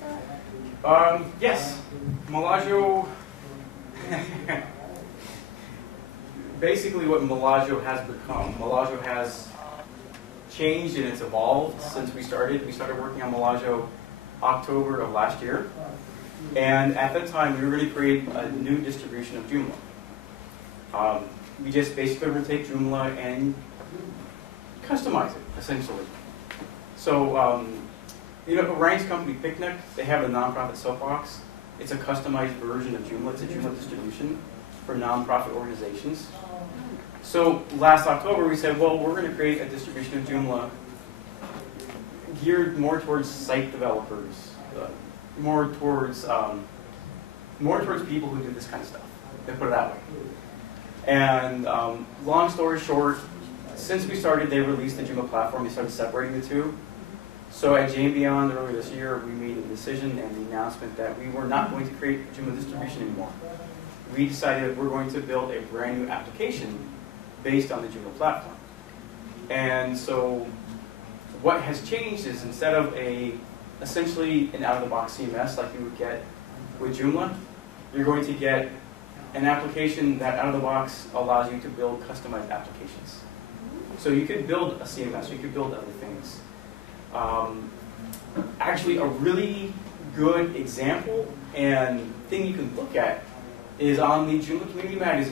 that? Yes. Malajo. Basically, what Malajo has become. Malajo has changed and it's evolved since we started. We started working on Malajo October of last year. And at that time, we were going to create a new distribution of Joomla. We just basically were going to take Joomla and customize it, essentially. So, you know, Ryan's company, Picnic, they have a nonprofit soapbox. It's a customized version of Joomla. It's a Joomla distribution for nonprofit organizations. So last October, we said, well, we're going to create a distribution of Joomla geared more towards site developers, more towards people who do this kind of stuff. They put it that way. And long story short, since we started, they released the Joomla platform. They started separating the two. So at Jane Beyond earlier this year, we made a decision and the announcement that we were not going to create a Joomla distribution anymore. We decided we're going to build a brand new application based on the Joomla platform. And so what has changed is instead of essentially an out-of-the-box CMS like you would get with Joomla, you're going to get an application that out of the box allows you to build customized applications. So you could build a CMS, you could build other things. Actually, a really good example and thing you can look at is on the Joomla Community Magazine.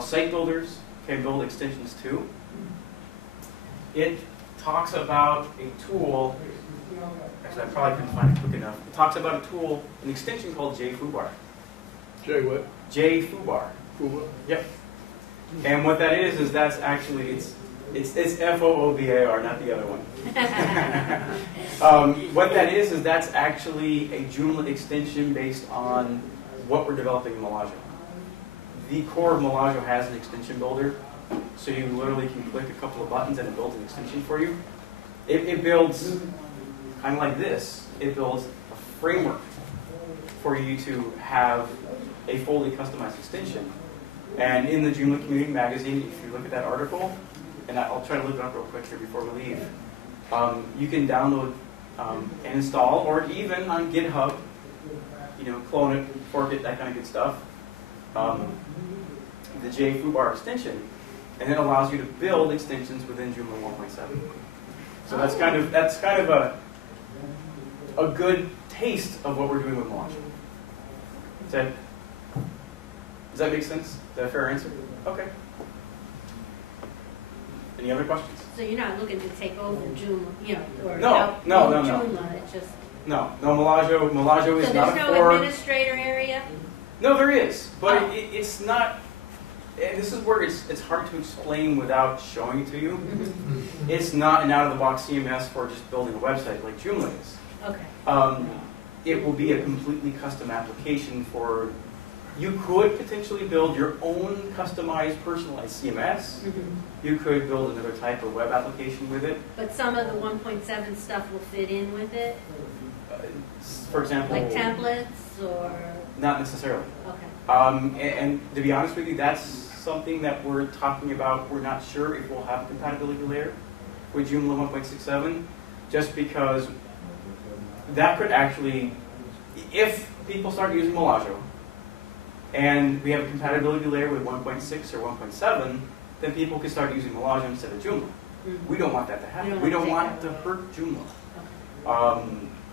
how site builders can build extensions too. It talks about a tool, actually I probably couldn't find it quick enough. It talks about a tool, an extension called JFoobar. Jay, what? JFoobar. Fuba? Yep. And what that is that's actually, it's F-O-O-B-A-R, not the other one. What that is that's actually a Joomla extension based on what we're developing in Melaggio. The core of Melaggio has an extension builder, so you literally can click a couple of buttons and it builds an extension for you. It builds kind of like this. It builds a framework for you to have a fully customized extension. And in the Joomla Community Magazine, if you look at that article, and I'll try to look it up real quick here before we leave, you can download and install, or even on GitHub, clone it, fork it, that kind of good stuff, the JFoobar extension, and it allows you to build extensions within Joomla 1.7. So that's kind of a good taste of what we're doing with Melaggio. Does that make sense? Is that a fair answer? Okay. Any other questions? So you're not looking to take over Joomla, or No. Joomla, it's just... No, Melaggio is so not there's for... no administrator area? No, there is, but it's not, and this is where it's hard to explain without showing it to you. Mm-hmm. It's not an out-of-the-box CMS for just building a website like Joomla is. Okay. It will be a completely custom application for, you could potentially build your own customized, personalized CMS. Mm-hmm. You could build another type of web application with it. But some of the 1.7 stuff will fit in with it? For example... Like templates, or...? Not necessarily. Okay. And to be honest with you, that's something that we're talking about. We're not sure if we'll have a compatibility layer with Joomla 1.67, just because that could actually, if people start using Melaggio, and we have a compatibility layer with 1.6 or 1.7, then people could start using Melaggio instead of Joomla. We don't want that to happen. We don't want to hurt Joomla.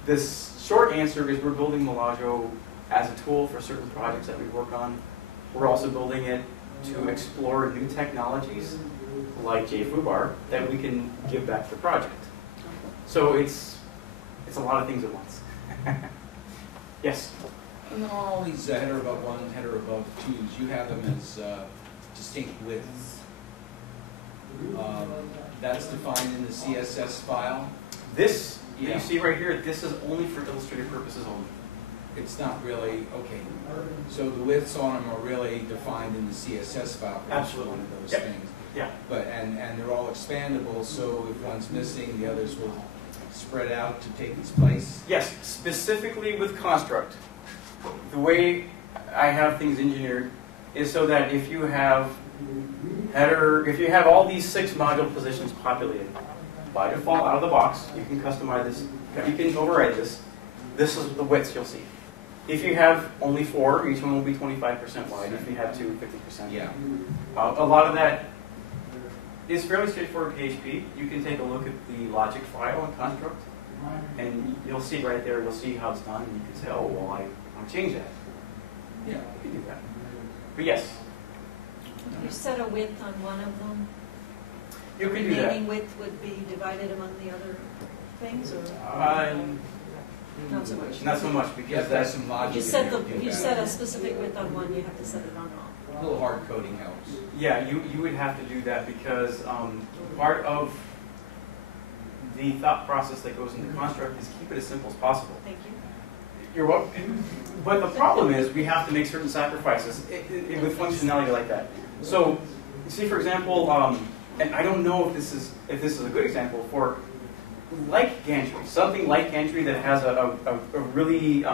This short answer is we're building Melaggio as a tool for certain projects that we work on. We're also building it to explore new technologies like JFoobar that we can give back to the project. So it's a lot of things at once. Yes? And then all these header above one, header above twos, you have them as distinct widths. That's defined in the CSS file. This, you see right here, this is only for illustrative purposes only. It's not really, okay. So the widths on them are really defined in the CSS file for each one of those things. Yeah. But and they're all expandable, so if one's missing, the others will spread out to take its place. Yes, specifically with construct. The way I have things engineered is so that if you have all these 6 module positions populated, by default out of the box, you can customize this, you can override this. This is the widths you'll see. If you have only 4, each one will be 25% wide. If you have 2, 50%. Yeah. A lot of that is fairly straightforward PHP. You can take a look at the logic file and construct, and you'll see right there, you'll see how it's done, and you can say, oh, well, I want to change that. Yeah, you can do that. But yes. You set a width on one of them? You can do The that. remaining width would be divided among the other things, or not so much? Not so much, because Yes, that's there's some logic. You in set there. you set a specific width on one, you have to set it on all. A little hard coding helps. yeah, you would have to do that because part of the thought process that goes into construct is keep it as simple as possible. Thank you. You're welcome. But the problem is we have to make certain sacrifices with functionality like that. So, see, for example, and I don't know if this is a good example for like Gantry, something like Gantry that has a really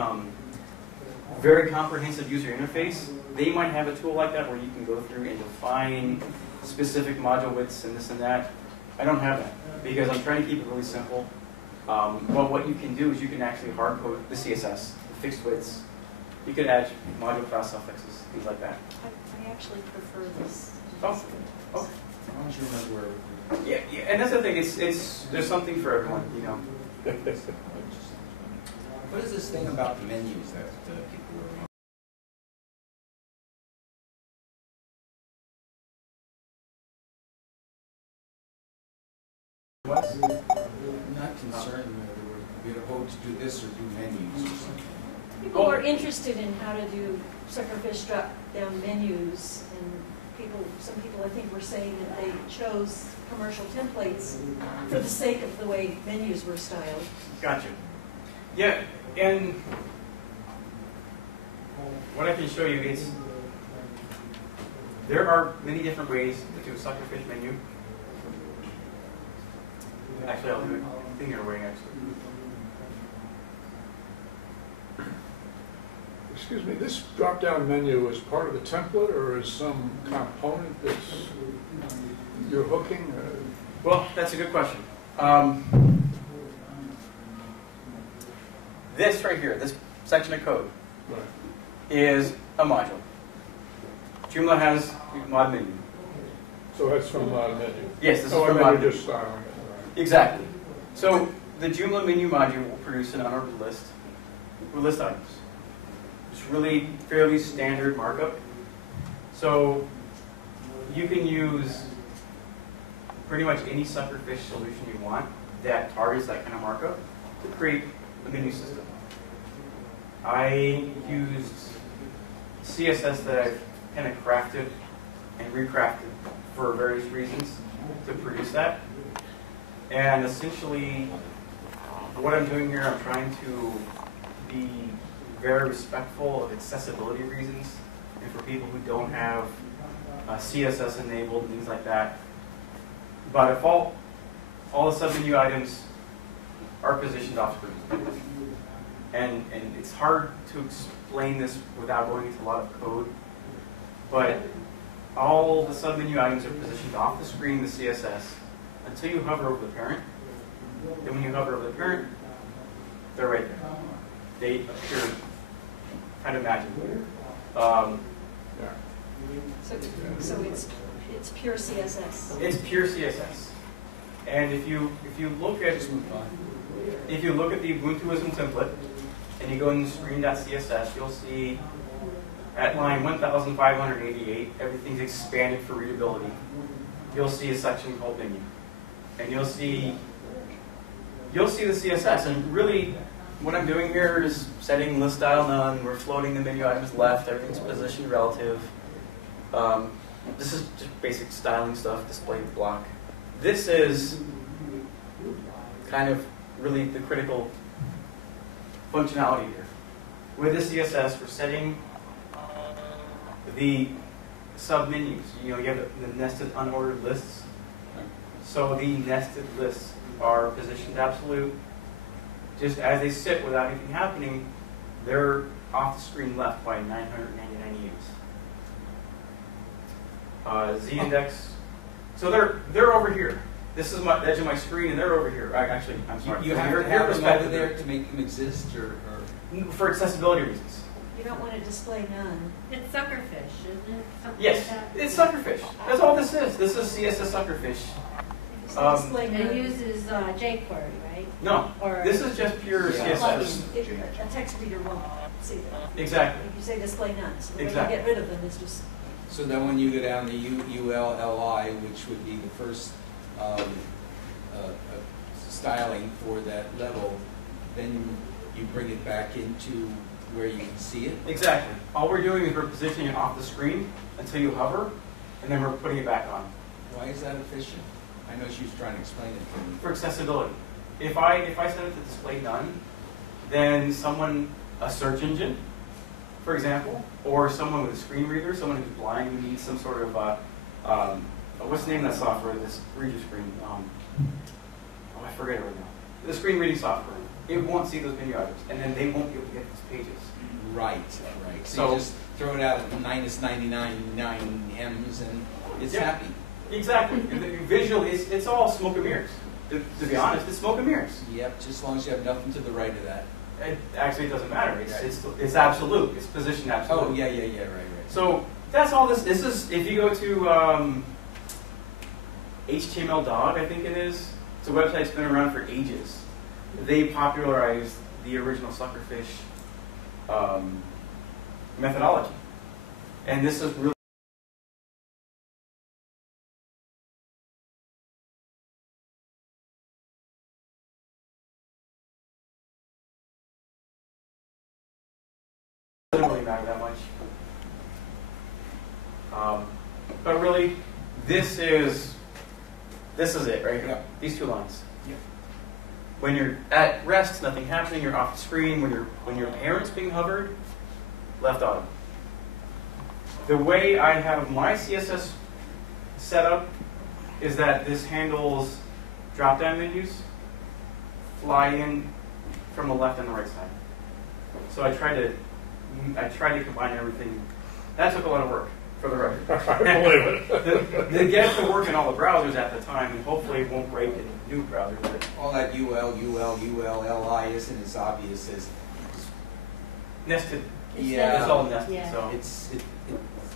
very comprehensive user interface. They might have a tool like that where you can go through and define specific module widths and this and that. I don't have that because I'm trying to keep it really simple. But what you can do is you can actually hard code the CSS, the fixed widths. You could add module class suffixes, things like that. I actually prefer this. Oh, okay. As long as you remember where. Yeah, and that's the thing. It's there's something for everyone, you know. What is this thing about the menus that people was. I'm not concerned whether we're going to vote to do this or do menus or something. People are interested in how to do suckerfish drop-down menus, and some people I think were saying that they chose commercial templates for the sake of the way menus were styled. Gotcha. Yeah, and what I can show you is there are many different ways to do a suckerfish menu. Actually, I'll do it finger way actually. Excuse me, this drop-down menu is part of the template, or is some component that's you're hooking? Well, that's a good question. This right here, this section of code, Right. is a module. Joomla has mod menu. So that's from menu. Yes, this is Oh, from I mod mean, menu. you're just styling it. Right. Exactly. So the Joomla menu module will produce an unordered list with list items. It's really fairly standard markup. So you can use pretty much any suckerfish solution you want that targets that kind of markup to create a menu system. I used CSS that I've kind of crafted and recrafted for various reasons to produce that. And essentially, what I'm doing here, I'm trying to be very respectful of accessibility reasons and for people who don't have CSS enabled and things like that. By default, all the submenu items are positioned off screen. And it's hard to explain this without going into a lot of code, but all the submenu items are positioned off the screen, the CSS, until you hover over the parent. Then when you hover over the parent, they're right there. They appear kind of magically. Yeah. So it's pure CSS. It's pure CSS. And if you look at the Ubuntuism template and you go in screen.css, you'll see at line 1588, everything's expanded for readability. You'll see a section called menu. And you'll see the CSS. And really, what I'm doing here is setting list style none. We're floating the menu items left. Everything's positioned relative. This is just basic styling stuff, display block. This is kind of really the critical functionality here. With the CSS, we're setting the submenus. You have the nested unordered lists. So the nested lists are positioned absolute. Just as they sit without anything happening, they're off the screen left by 999 units. Z-index. So they're over here. This is the edge of my screen, and they're over here. Actually, I'm sorry. You have to have them over there to make them exist, or for accessibility reasons. You don't want to display none. It's suckerfish, isn't it? Something Yes, like that. it's suckerfish. That's all this is. This is CSS suckerfish. If you say display And it none, uses jQuery, right? No, Or this is just pure Yeah. CSS. a text reader won't see that. Exactly. If you say display none, so the way you Exactly. get rid of them is just, so then when you go down to ULLI, which would be the first styling for that level, then you bring it back into where you can see it. Exactly. All we're doing is we're positioning it off the screen until you hover, and then we're putting it back on. Why is that efficient? I know she was trying to explain it to me. For accessibility. If I set it to display none, then a search engine, for example, or someone with a screen reader, someone who's blind who needs some sort of what's the name of that software? This reader screen. I forget it right now. The screen reading software. It won't see those menu items, and then they won't be able to get these pages. Right. So you just throw it out at minus 99 M's and it's happy. Exactly. Visually, it's all smoke and mirrors. To be honest, it's smoke and mirrors. Yep, just as long as you have nothing to the right of that. It doesn't matter. It's absolute. It's positioned absolute. Oh, yeah, right. So that's all this. This is, if you go to HTML Dog, I think it is. It's a website that's been around for ages. They popularized the original suckerfish methodology. And this is really matter that much. But really, this is it right here. Yep. These two lines. Yep. When you're at rest, nothing happening. You're off the screen. When your parent's being hovered, left autumn. The way I have my CSS set up is that this handles drop-down menus fly in from the left and the right side. So I tried to combine everything. That took a lot of work, for the record. I believe it. To get it to work in all the browsers at the time, and hopefully it won't break in new browsers. But All that UL, li isn't as obvious as, nested. yeah. It's all nested. Yeah. So It's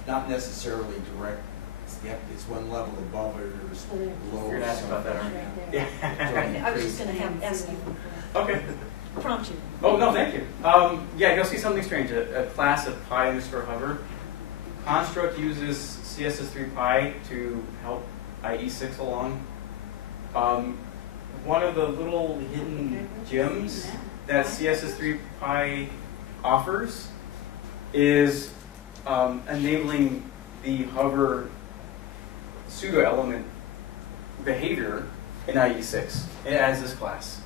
not necessarily direct. It's one level above it or below. You're gonna ask about that, aren't you? yeah. I was just gonna ask you, Okay. prompt you. Oh no, thank you. Yeah, you'll see something strange. A class of pi_hover. Construct uses CSS3Pi to help IE6 along. One of the little hidden gems that CSS3Pi offers is enabling the hover pseudo element behavior in IE6. It adds this class.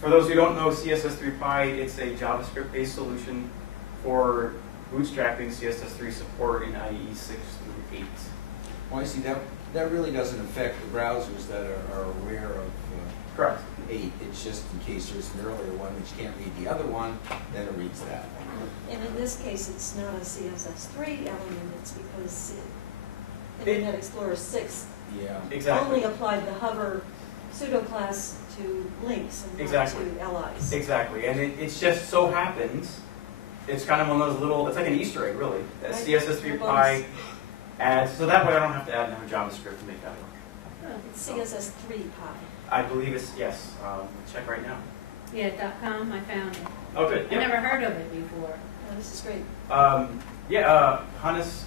For those who don't know CSS3Pi, it's a JavaScript-based solution for bootstrapping CSS3 support in IE 6 through 8. Well, I see that really doesn't affect the browsers that are aware of Correct. 8. It's just in case there's an earlier one which can't read the other one, then it reads that. And in this case, it's not a CSS3 element, it's because Internet Explorer 6 Yeah. Exactly. only applied the hover pseudo class to links and not Exactly. to LIs. Exactly. And it's just so happens, it's kind of one of those little, it's like an Easter egg, really, that Right. CSS3Pi adds. So that way I don't have to add another JavaScript to make that work. It's CSS3 pi. I believe it's, yes. Check right now. Yeah, .com, I found it. Oh, good. I Yeah. never heard of it before. Oh, this is great. Hannes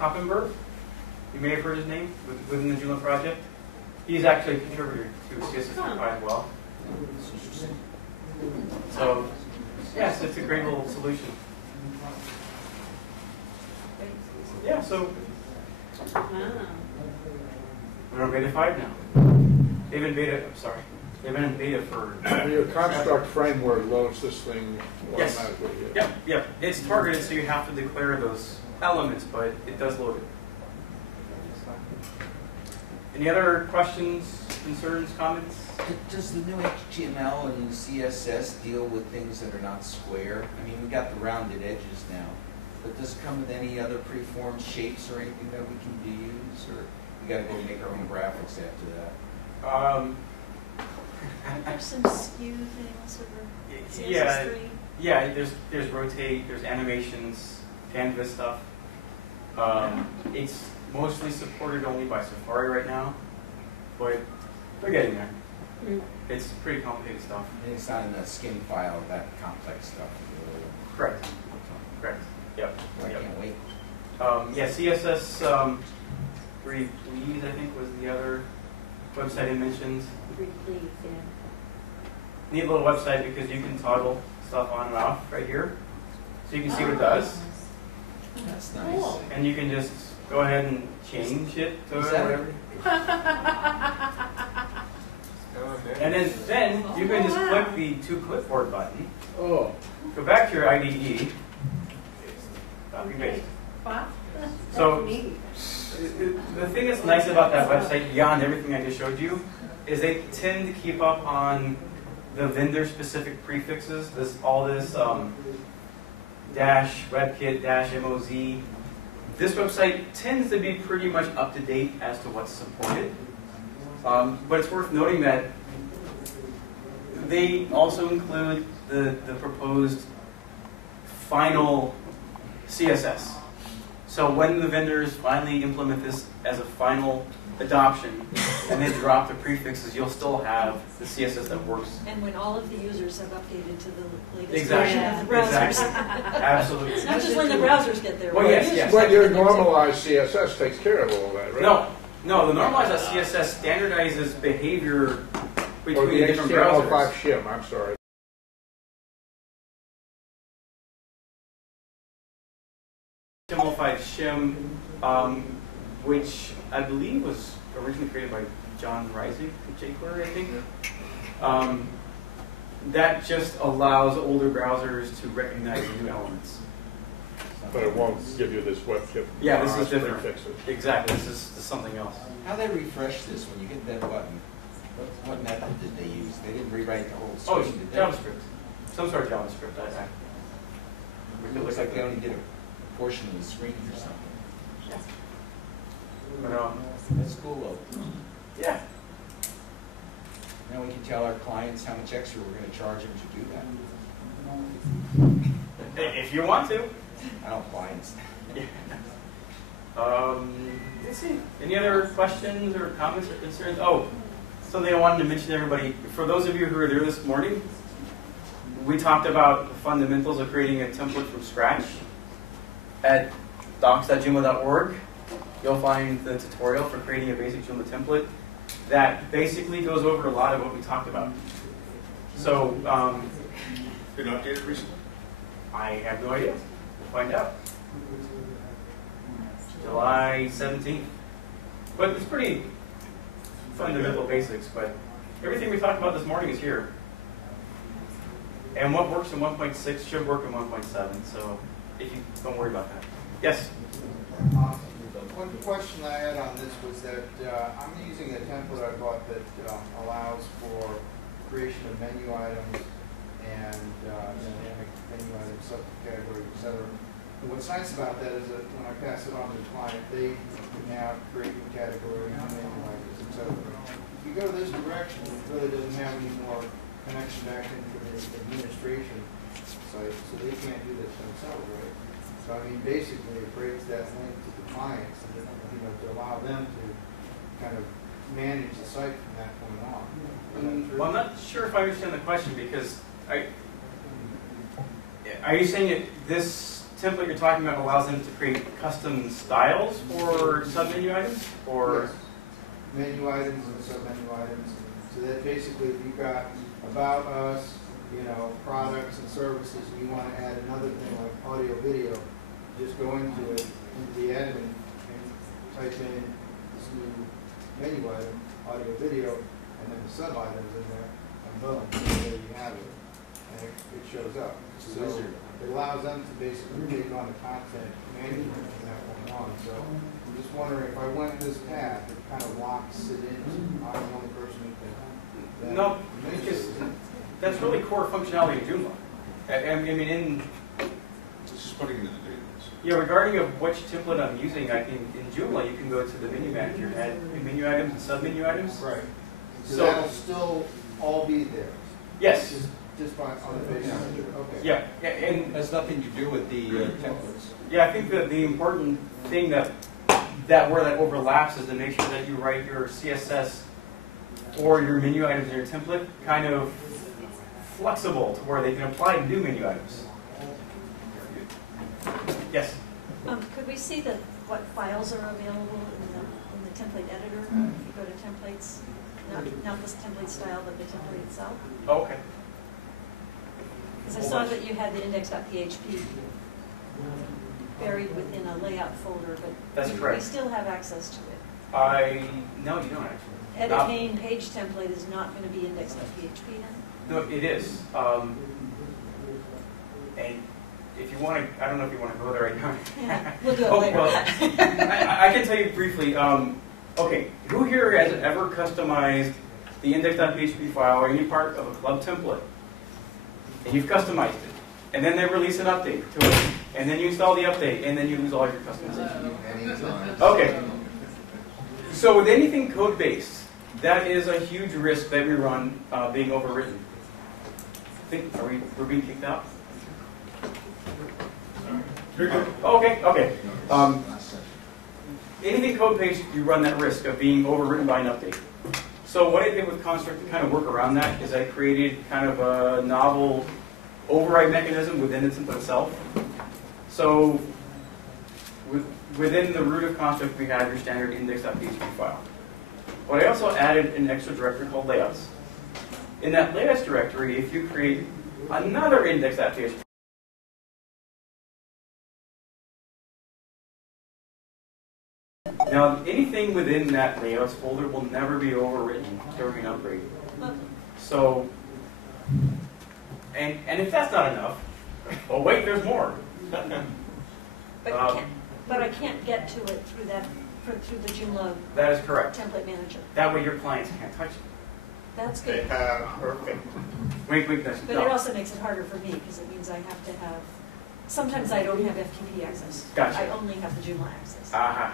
Hoppenberg, you may have heard his name within the Joomla project. He's actually a contributor to CSS3Pi as well. It's interesting. So, yes, it's a great little solution. Great. Yeah, so Wow. we're on beta 5 now. They've been in beta for... Your construct framework loads this thing Yes. automatically. Yep. It's targeted, so you have to declare those elements, but it does load it. Any other questions, concerns, comments? Does the new HTML and CSS deal with things that are not square? I mean, we got the rounded edges now, but does it come with any other preformed shapes or anything that we can use, or we got to go make our own graphics after that? There's some skew things over Yeah, CSS3. yeah. There's rotate, there's animations, canvas stuff. It's mostly supported only by Safari right now, but they're getting there. Mm. It's pretty complicated stuff. And it's not in a skin file, that complex stuff. Correct. Correct. Yep. I Yep. can't wait. Yeah, CSS 3 Please, I think, was the other website I mentioned. Please, yeah. Neat little website because you can toggle stuff on and off right here. So you can see what it does. That's nice. Cool. And you can just go ahead and change it to Is that- whatever. And then you can just click the to clipboard button, Oh, go back to your IDE, copy paste. Wow. So- That's neat. The thing that's nice about that website, beyond everything I just showed you, is they tend to keep up on the vendor-specific prefixes. All this dash WebKit dash MOZ. This website tends to be pretty much up to date as to what's supported. But it's worth noting that they also include the proposed final CSS. So when the vendors finally implement this as a final adoption and they drop the prefixes, you'll still have the CSS that works. And when all of the users have updated to the latest Exactly. version of the browsers. Exactly. Absolutely. It's not just when the browsers get there. Well, but yes, users yes. but have your to get there too. normalized CSS takes care of all that, right? No, the normalized CSS standardizes behavior Or between the the different HTML5 browsers. shim, I'm sorry. qualified shim, which I believe was originally created by John Reisig, jQuery, I think. That just allows older browsers to recognize new elements. But it won't give you this WebKit. Yeah, this is different. Prefixes. Exactly, this is something else. How they refresh this when you hit that button? What method did they use? They didn't rewrite the whole Oh, screen, did they? JavaScript. Some sort of JavaScript. It looks like they only did a portion of the screen or something. But, That's cool though. yeah. Now we can tell our clients how much extra we're going to charge them to do that. If you want to. I don't clients. Let's see. Any other questions or comments or concerns? Oh, something I wanted to mention to everybody. For those of you who were there this morning, we talked about the fundamentals of creating a template from scratch. At docs.joomla.org, you'll find the tutorial for creating a basic Joomla template that basically goes over a lot of what we talked about. So, Been updated recently? I have no idea. We'll find out. July 17th. But it's pretty fundamental basics, but everything we talked about this morning is here. And what works in 1.6 should work in 1.7, so if you don't worry about that. Yes? One question I had on this was that I'm using a template I bought that allows for creation of menu items and dynamic menu items, subcategories, etc. And what's nice about that is that when I pass it on to the client, they can now create new categories, new menu items, etc. If you go this direction, it really doesn't have any more connection back into the administration site, so they can't do this themselves, right? So I mean, basically, it breaks that link to the clients, and to allow them to kind of manage the site from that point on. Well, I'm not sure if I understand the question because are you saying that this template you're talking about allows them to create custom styles for sub-menu items? Or yes. Menu items and sub-menu items. So that basically, if you've got about us, products and services, and you want to add another thing like audio video, just go into it, into the admin, and type in this new menu item, audio video, and then the sub items in there, and boom, there you have it. And it shows up. So it allows them to basically take on the content management from that point on. So I'm just wondering if I went this path, it kind of locks it in. I'm the only person who can. no, because that's really core functionality of Joomla. I mean, Just putting it in the database. yeah, regarding of which template I'm using, I think in Joomla you can go to the menu manager and add menu items and sub-menu items. Right. So So- that'll still all be there. Yes. Just on the basis. Okay. Yeah, and It has nothing to do with the templates. yeah, I think that the important thing that where that overlaps is to make sure that you write your CSS or your menu items in your template kind of flexible to where they can apply new menu items. Yes? Could we see what files are available in the template editor? If you go to templates, not this template style, but the template itself? Oh, okay. Because I saw that you had the index.php buried within a layout folder, but That's we correct. still have access to it. No, you don't actually. Edit Not- main page template is not going to be index.php then? No, it is. And if you want to, I don't know if you want to go there right now. Yeah, we'll do it Oh, later. well, I can tell you briefly. Okay, who here has ever customized the index.php file or any part of a club template? And you've customized it. And then they release an update to it. And then you install the update, and then you lose all your customization. Okay. So with anything code-based, that is a huge risk that we run being overwritten. We're being kicked out? You're good. Okay. Anything code-based, you run that risk of being overwritten by an update. So what I did with Construct to kind of work around that is I created kind of a novel override mechanism within the template itself. So within the root of Construct, we have your standard index.php file. But I also added an extra directory called layouts. In that layouts directory, if you create another index.php anything within that layouts folder will never be overwritten during an upgrade. So, and if that's not enough, oh wait, there's more. But I can't get to it through through the Joomla That is correct. template manager. That way your clients can't touch it. That's good. Perfect. Wink, wink, nice. But it also makes it harder for me because it means I have to have, sometimes I don't have FTP access. Gotcha. I only have the Joomla access. Aha.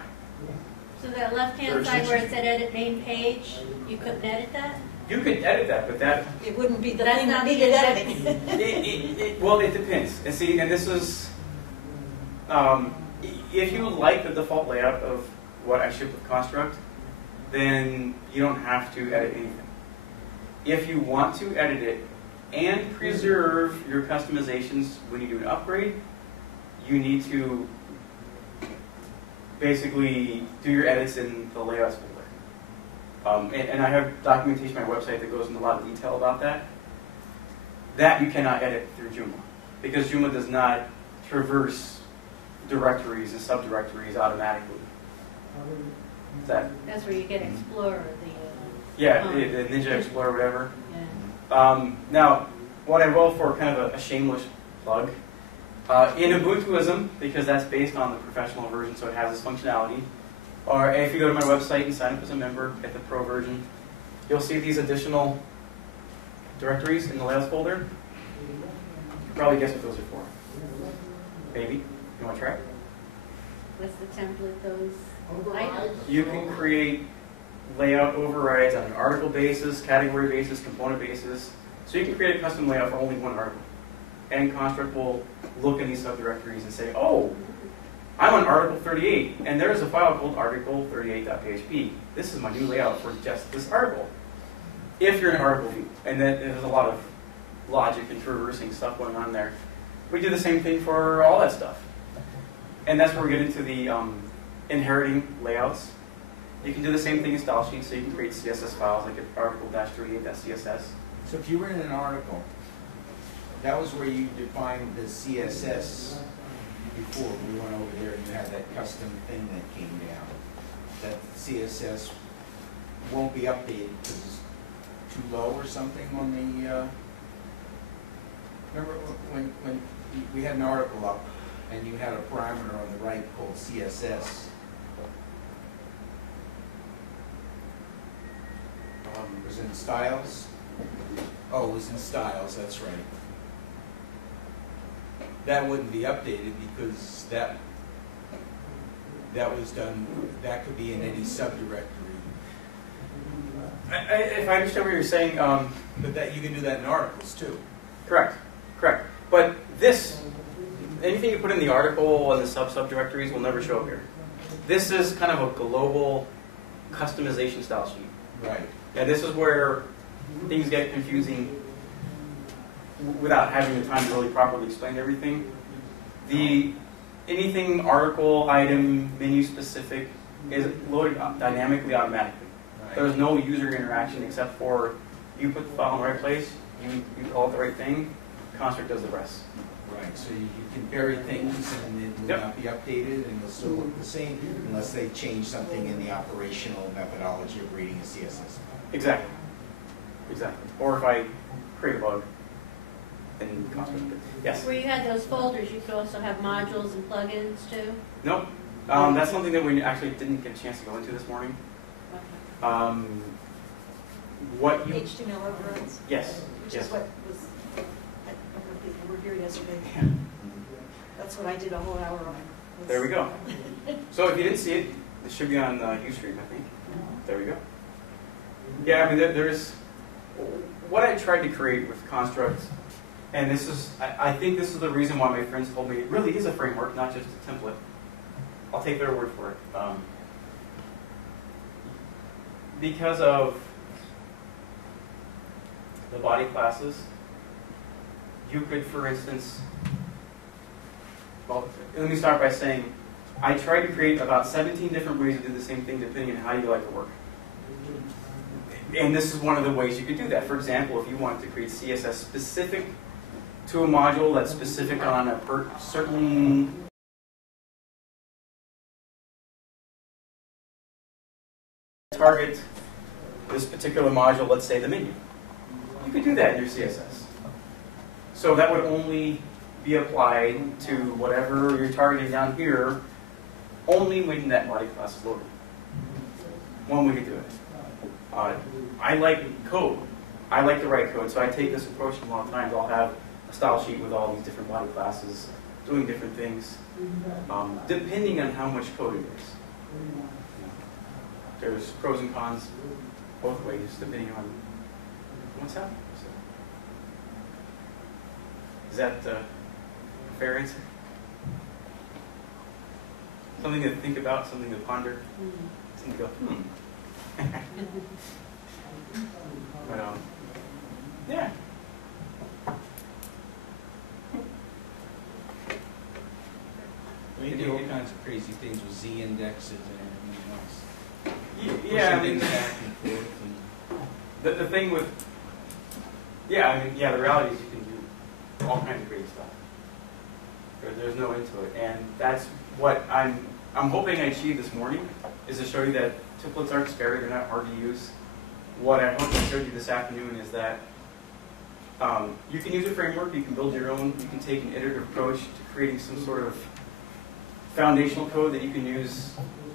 So that left-hand side where it said edit main page, you couldn't edit that? You could edit that, but that It wouldn't be the That's thing not that the needed exact- editing. well, it depends. And see, and this is, if you like the default layout of what I ship with Construct, then you don't have to edit anything. If you want to edit it and preserve your customizations when you do an upgrade, you need to basically do your edits in the layouts folder. And I have documentation on my website that goes into a lot of detail about that. That you cannot edit through Joomla, because Joomla does not traverse directories and subdirectories automatically. That's where you get Explorer, Yeah, the Ninja Explorer, whatever. yeah. Now, what I will for kind of a shameless plug, in Ubuntuism, because that's based on the professional version, so it has this functionality, or if you go to my website and sign up as a member at the pro version, you'll see these additional directories in the layouts folder. You can probably guess what those are for. Maybe. You want to try? What's the template, those items? You can create layout overrides on an article basis, category basis, component basis. So you can create a custom layout for only one article. And Construct will look in these subdirectories and say, oh, I'm on article 38, and there's a file called article38.php. This is my new layout for just this article. If you're in article view, and then there's a lot of logic and traversing stuff going on there. We do the same thing for all that stuff. And that's where we get into the inheriting layouts. You can do the same thing in style sheets, so you can create CSS files like article-38.css. So if you were in an article, that was where you defined the CSS before. We went over there and you had that custom thing that came down. That CSS won't be updated because it's too low or something on the, remember when we had an article up and you had a parameter on the right called CSS. It was in styles. Oh, it was in styles, that's right. That wouldn't be updated because that was done, that could be in any subdirectory. If I understand what you're saying, But that you can do that in articles too. correct, correct. But this, anything you put in the article and the subdirectories will never show up here. This is kind of a global customization style sheet. Right. And this is where things get confusing without having the time to really properly explain everything. Anything article, item, menu specific is loaded dynamically automatically. Right. There's no user interaction except for you put the file in the right place, you call it the right thing, Construct does the rest. Right, so you can bury things and it will Yep. not be updated and it'll still look the same unless they change something in the operational methodology of reading a CSS. Exactly. Exactly. Or if I create a bug in Construct. Yes? Where you had those folders, you could also have modules and plugins too? Nope. That's something that we actually didn't get a chance to go into this morning. Okay. What you... HTML overrides. Yes. Which Yes. is what was, I don't know if people were here yesterday. Yeah. That's what I did a whole hour on. There we go. So if you didn't see it, it should be on Ustream, I think. There we go. Yeah, I mean, there's what I tried to create with Construct, and this is, I think this is the reason why my friends told me it really is a framework, not just a template. I'll take their word for it. Because of the body classes, you could, for instance, well, let me start by saying, I tried to create about 17 different ways to do the same thing depending on how you like to work. And this is one of the ways you could do that. For example, if you wanted to create CSS specific to a module that's specific on a certain target this particular module, let's say the menu. You could do that in your CSS. So that would only be applied to whatever you're targeting down here, only when that body class is loaded. One way to do it. I like code. I like to write code, so I take this approach a lot of times. I'll have a style sheet with all these different body classes doing different things, depending on how much code it is. There's pros and cons both ways, depending on what's happening. So, is that a fair answer? Something to think about, something to ponder, something to go, But, yeah. You do all kinds of crazy things with Z indexes and everything else. Yeah, I mean, Pushing things back and forth and the thing with, the reality is you can do all kinds of great stuff. There's no end to it, and that's what I'm hoping I achieved this morning, is to show you that templates aren't scary, they're not hard to use. What I hope I showed you this afternoon is that you can use a framework, you can build your own, you can take an iterative approach to creating some sort of foundational code that you can use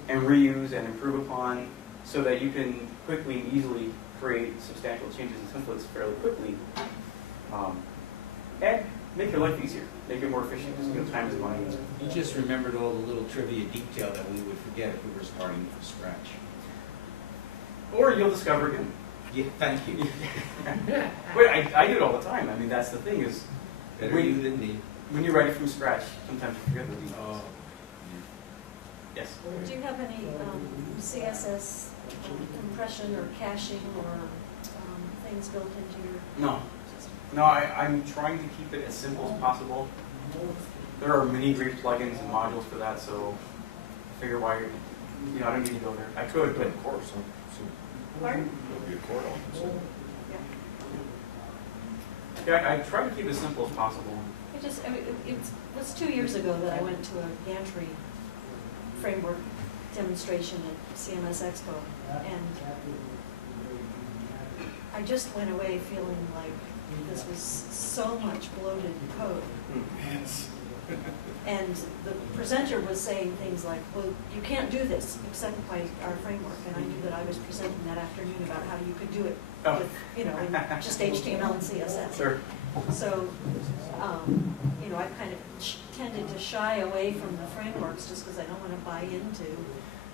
and reuse and improve upon so that you can quickly and easily create substantial changes in templates fairly quickly. And make your life easier, make it more efficient, because time is money. you just remembered all the little trivia detail that we would forget if we were starting from scratch. Or you'll discover again. Yeah, thank you. Wait, I do it all the time. I mean, that's the thing is, Better you than me. when you write it from scratch, sometimes you forget the details. Oh. Yes? Do you have any CSS compression or caching or things built into your No. system? No, I'm trying to keep it as simple as possible. There are many great plugins and modules for that, so I figure why, I don't need to go there. I could, but of course. Pardon? Yeah, I try to keep it as simple as possible. It was 2 years ago that I went to a gantry framework demonstration at CMS Expo, and I just went away feeling like this was so much bloated code. Yes. And the presenter was saying things like, well, you can't do this except by our framework. And I knew that I was presenting that afternoon about how you could do it with, in just HTML and CSS. Sure. So, I've kind of tended to shy away from the frameworks just because I don't want to buy into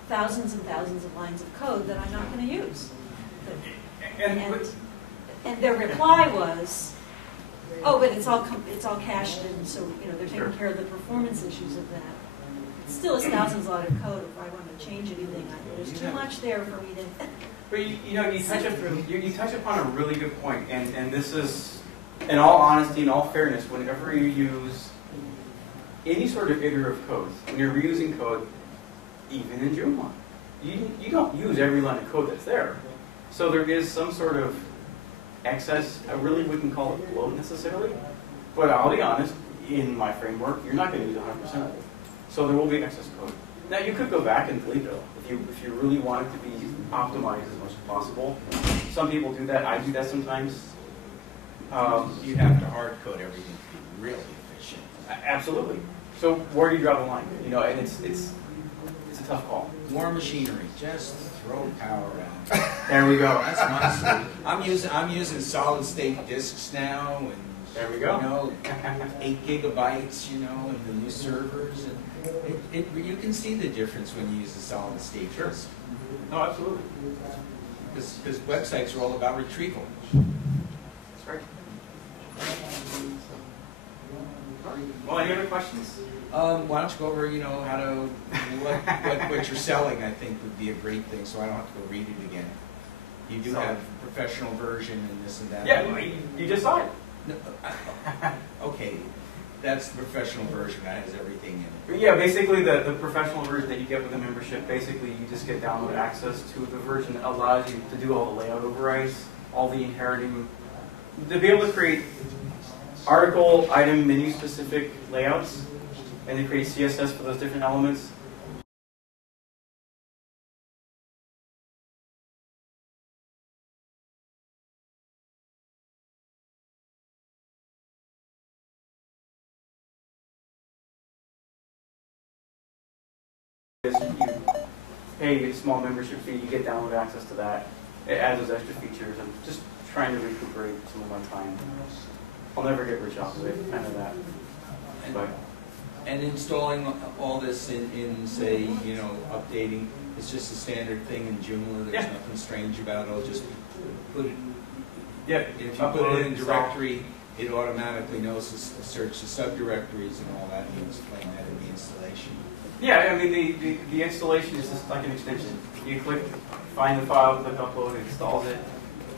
thousands and thousands of lines of code that I'm not going to use. And their reply was, oh, but it's all cached, and so they're taking care of the performance issues of that. It still is thousands of lines of code. If I want to change anything, there's too much there for me to. But you touch upon a really good point, and this is, in all honesty, in all fairness, whenever you use any sort of iterative code, when you're reusing code, even in Joomla, you don't use every line of code that's there. So there is some sort of excess. I really wouldn't call it bloat necessarily, but I'll be honest, in my framework, you're not going to use 100% of it. So there will be excess code. Now you could go back and delete it if you really want it to be optimized as much as possible. Some people do that. I do that sometimes. You have to hard code everything to be really efficient. Absolutely. So where do you draw the line? And it's a tough call. More machinery, just throw power out. There we go. That's my solution. I'm using solid state disks now, and there we go. 8 gigabytes, and the new servers, and you can see the difference when you use a solid state disk. No, absolutely. Because websites are all about retrieval. That's right. Well, any other questions? Why don't you go over, how to what you're selling? I think would be a great thing, so I don't have to go read it again. You do have a professional version and this and that. Yeah, you just saw it. No, okay, that's the professional version that has everything in it. Yeah, basically the professional version that you get with the membership, basically you just get download access to the version that allows you to do all the layout overrides, all the inheriting, to be able to create article, item, menu specific layouts, and to create CSS for those different elements. pay a small membership fee, you get download access to that. It adds those extra features. I'm just trying to recuperate some of my time. I'll never get rich off of it, kind of that. But And installing all this in say, you know, updating, it's just a standard thing in Joomla. There's nothing strange about it. I'll just put it. Yeah. If you put it in directory, it automatically knows to search the subdirectories and all that. You explain that in the installation. Yeah, I mean the installation is just like an extension. You click, find the file, click upload, it installs it.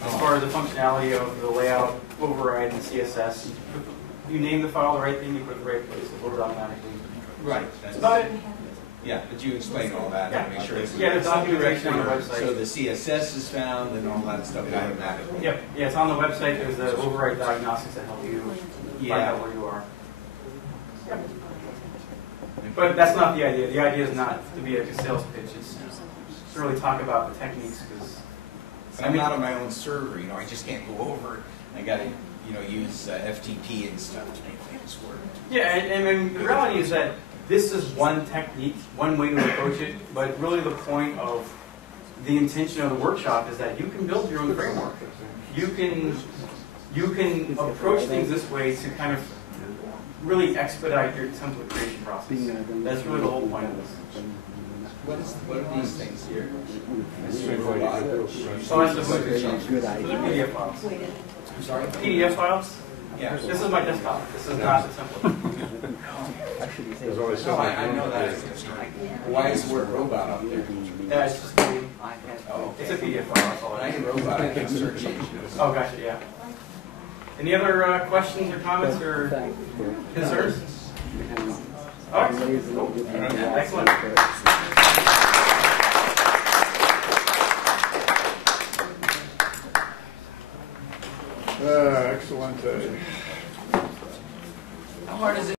As far as the functionality of the layout, override, and CSS, you name the file the right thing, you put it in the right place, it loads automatically. Right. That's about it. Yeah, but you explain all that and make sure it's there's documentation on the website. So the CSS is found and all that stuff automatically. Yep. Yeah, it's on the website. There's the override diagnostics that help you find out where you are. Yep. But that's not the idea. The idea is not to be like a sales pitch. It's to really talk about the techniques. Because I'm not on my own server. You know, I just can't go over. I got to, you know, use FTP and stuff to make things work. Yeah, and the reality is that this is one technique, one way to approach it, but really the point of the intention of the workshop is that you can build your own framework. You can approach things this way to kind of really expedite your template creation process. That's really the whole point of this. What are these things here? So that's the PDF files. I'm sorry? PDF files? Yeah. This is my desktop. This is not the template. There's always No, something. I know that. Why is the word robot up there? Yeah, it's just it's a PDF file. That's all When I it hear is. robot, I can search engine. Oh, gotcha. Yeah. Any other questions or comments or concerns? All right. Cool. Excellent. Excellent. How hard is it?